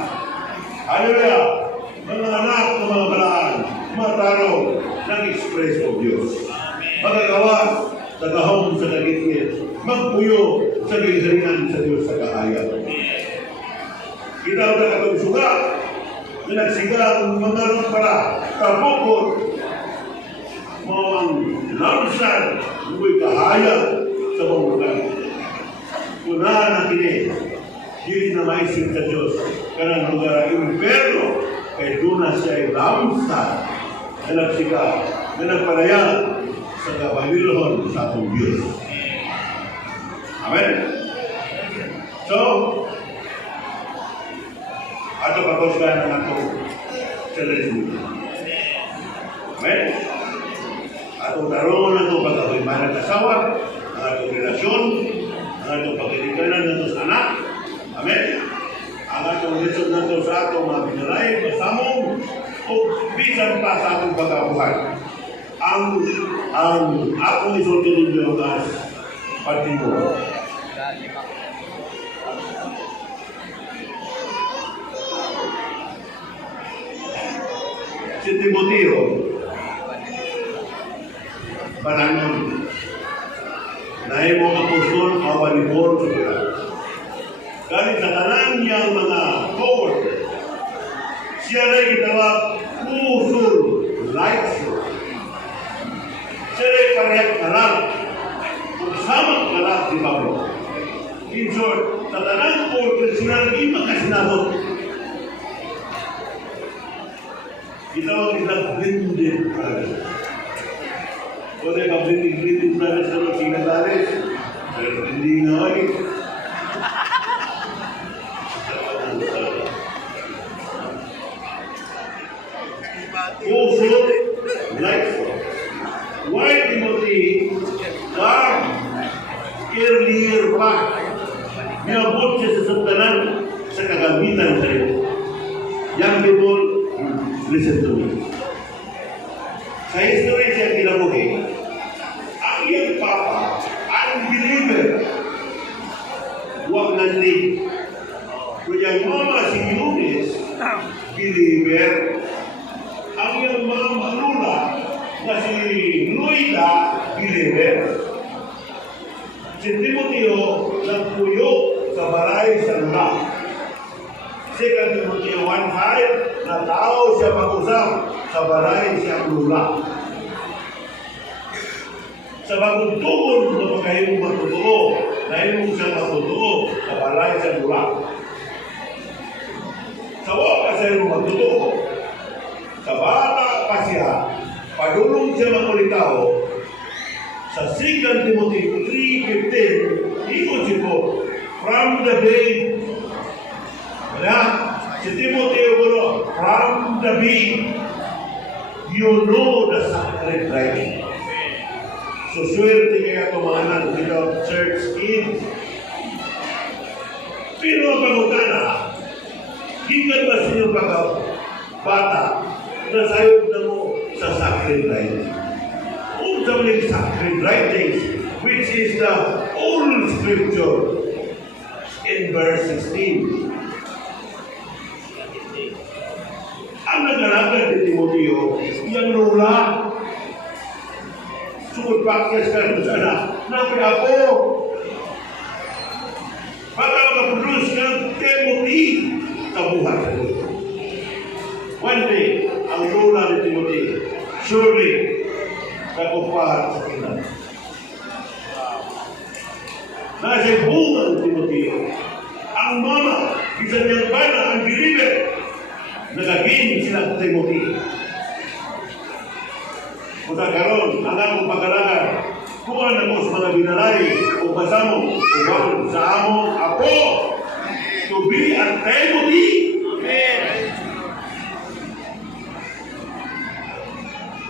Hallelujah! Mga anak ng mga balaan, matarong ng express of Diyos. Magagawas sa gahong sa kagitgit. Magpuyo sa gilisaringan sa Diyos sa kahayag. Kita na katong suga na nagsigang mga para kapukot mo ang lamsan mo'y kahayag sa mga lugar. Unahan na kini, dili na maisip sa Diyos kanang lugar ang imperno kay doon siya ay lamsan na nagsiga, na nagpanayag sa kapahiluhon sa atong Diyos. Amen? So, ato patosgan ang atong challenge mo. Amen? Atong tarungan na itong pagkakimanan ng asawa, ang atong relasyon, ang atong pagkilikanan ng itong anak. Amen? Ang atong lesson na ito sa atong mga binaray, masamong, o bisan pa sa atong pagkabuhan. Ang atong isulti ninyo as patimo. Si Timoteo, Pananon, nahimo apostol awanipon sa bulan. Galing sa tanan niyang mga co-worker, siya rin itawag pusul lightful. Siya rin parehak kalang, samang kalang si Pablo. In short, sa tanan co-worker sila rin makasinabot. Itawag isang blended brothers. Kung ay ka-blended brothers na rin sinatales, hindi nga ay. Also, lightful. Why Timothy, God, earlier pa, niabot siya sa sandalan sa kagamitan sa iyo. Young people, listen to me. Sa history siya kinabuhi, ang iyang papa, unbeliever, huwag nandig. Kung yung mama si Eunice, believer, ang iyang mama Lula, na si Luida, believer. Si Timoteo, nagpuyo sa baray sa Lula. 2 Timoteo 1:5, na tao siya mag-usap sa baray siya Lula. Sa bagong tugon na pagkahimong magtotoo, nahimong siya magtotoo sa baray siya Lula. Sa wakas siya magtotoo, sa bata pa siya, padulong siya magkulitaw, sa 2 Timoteo 3:15, ikot siya po, from the day, si Timoteo guro, from the beginning, you know the sacred writing. So, swerte kaya tumahanan without church in. Pero ang pangutana, hikan ba sa inyong bata na sayod na mo sa sacred writing? Ultimately, sacred writings, which is the old scripture in verse 16. Ang nagalagan ni Timoteo, yung Lula, sumut pakis ka doon sana, napi ako. Baka makaproduce ng Timothy sa buhay sa Diyos. One day, ang Lula ni Timoteo, surely, nakupahan sa kinan. Nasa bunga ni Timoteo, ang mama, isa niyang bana, ang believer, nagaging sila Timothy. Kung karon ang akong pag-alaga, kuha na mo sa mga binalay o kasamo o sa among apo to be at Timothy.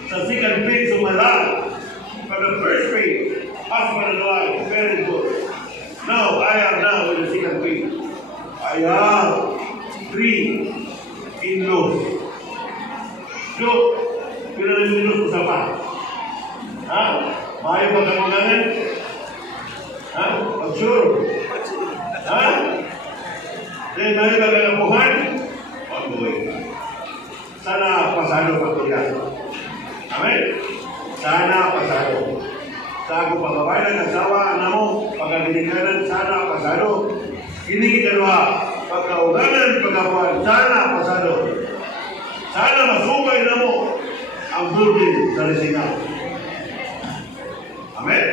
Sa second page of my life, for the first page, husband and wife, very good. Now, I am now in the second page. I have 3 in-laws. So, pinalilinos ko sa pa. Ha? Mayo ba kang mga ha? Pag-sure? Ha? Then, mayo ba kang apuhan? Pag-uwi. Sana pasado pa ko yan. Amen? Sana pasado. Sa ako pagkabayan ng asawa na mo, pagkaginikanan, sana pasado. Hindi dalawa, pagkauganan, pagkabuhan, sana pasado. Sana masubay na mo ang burden sa resina. Amen?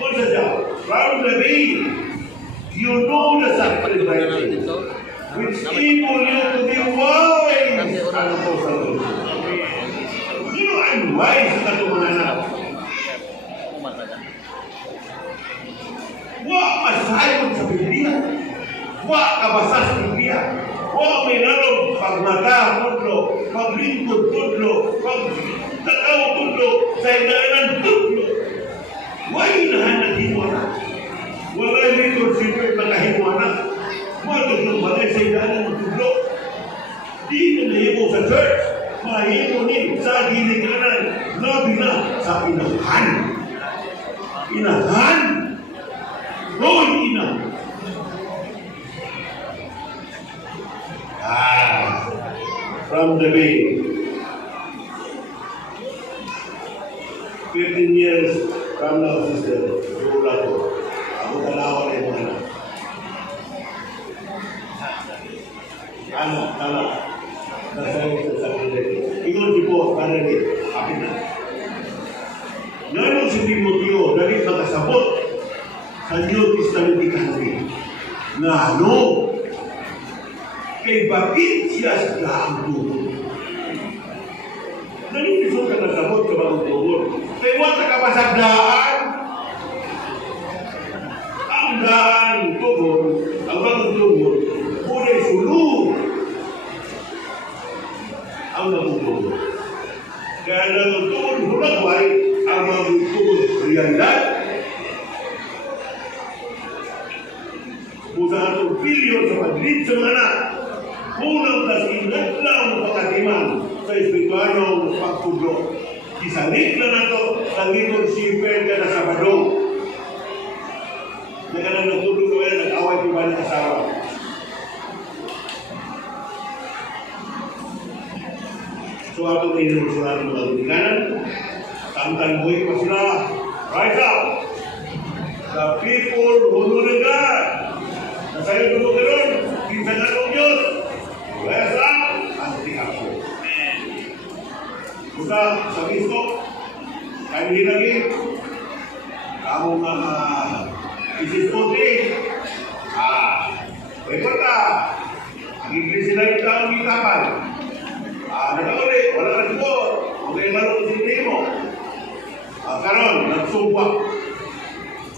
Kung sadya, from the beginning, you know the sacrifice which enable you to be wise and possible. You know, I'm wise na tumananap. Wa masayod sa Biblia. Wa kabasas sa Biblia. Wa may nalong pagmata, tudlo, paglingkod, tudlo, pagtakaw, tudlo, sa inaanan, tudlo. Wa inahan na himuana. Wala lingkod siyempre pagkahimuana. Matutong bagay sa inaanan, tudlo. Di na nahimo sa church. Mahimo ni sa ginikanan. Labi na sa inahan. Inahan. Roy ina. From the beginning. 15 years from now, sister, rula ko. Ako talawa na yung anak. Anak. Nasa'yo sa sakit. Ikaw di po, karani, akin na. Ngayon si Timoteo, dahil makasabot sa New Testament country, na ano, kay bakit siya sa daang nalulisong ka nasabot sa bagong tungkol. Kaya wala ka pa sa daan. Ang daan tungkol, ang bagong tungkol, kulay sulong ang bagong tungkol. Kaya bagong tungkol, hulagway, ang bagong tungkol, realidad. Kung sa atong pilyon sa paglit sa mga anak, unang tas ingat lang ang pagkatiman sa espiritualong pagtudlo. Isalik na nato ang litong sipel ka na Sabado. Na ka nang nagtudlo ko yan, nag-away ko ba ng asawa. So atong inursulan ng mga ginikanan, tangkan buhay pa sila, rise up! The people who know the God, na sa'yo tulog ka ron, kinsa ka ng Diyos, rise up ang tikako. Buka sa Kristo, kaya hinagi, kamong mga isispote, reporta, ang Ingles sila yung taong itapan. Nagkakuli, wala na siguro, kung may marunong sinili mo. Karon, nagsumpa.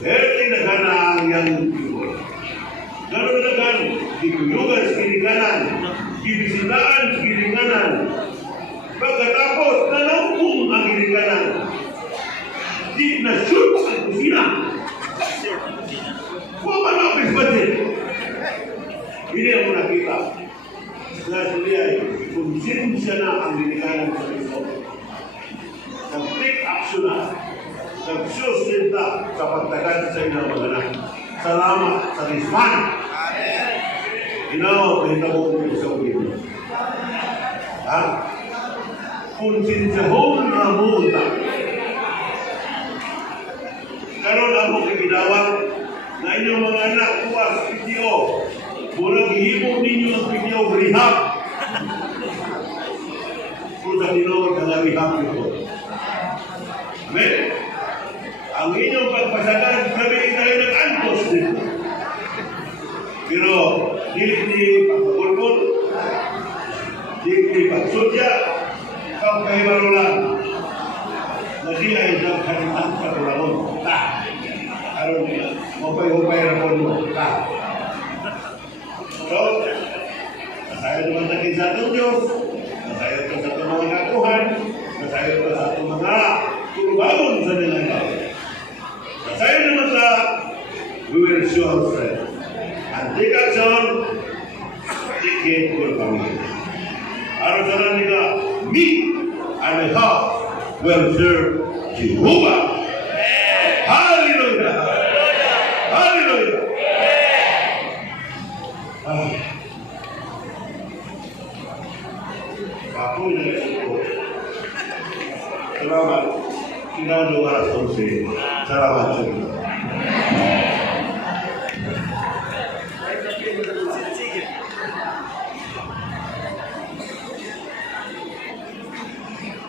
Dahil nagana ang yang people. Ganon na gano'n, dikuyugan sa kilinganan, ibisitaan sa kilinganan. Pagkatapos, nalampung ang kilinganan. Di na-shoot ang kusina. Huwag manapis budget. Hindi ako nakita. Sa siliay, kung siya na ang kilinganan sa Kristo. Nag-take action na. Nag-sustinta sa pagtagan sa ilang mga anak. Salamat sa Risman. Pinahintabo ko sa ulit. Ha? Kung sinsahon na multa. Karoon ako kagidawang na inyong mga anak kuwas video. Mula gihimo ninyo ang video rehab. Kung sa tinawag na rehab ito. Amen? Ang inyong pagpasagan, kami tayo nag-antos dito. Pero, dili pagpapulpul, dili pagsudya, pagkahibaro lang. Dia isang kanilang patulangon. Aron nila, hupay-hupay na po mo. So, nasayo naman takin sa atong Diyos, nasayo ka sa atong mga kakuhan, nasayo ka sa atong mga kurbangon sa nilang tao. Nasayo naman sa we will show our strength. And take action, take care of your family. Aron sa nila, me and my house will serve Jehovah. Hallelujah! Hallelujah! Ako yung nag-isip. Salamat. Sinadong alas 11. Salamat sa inyo.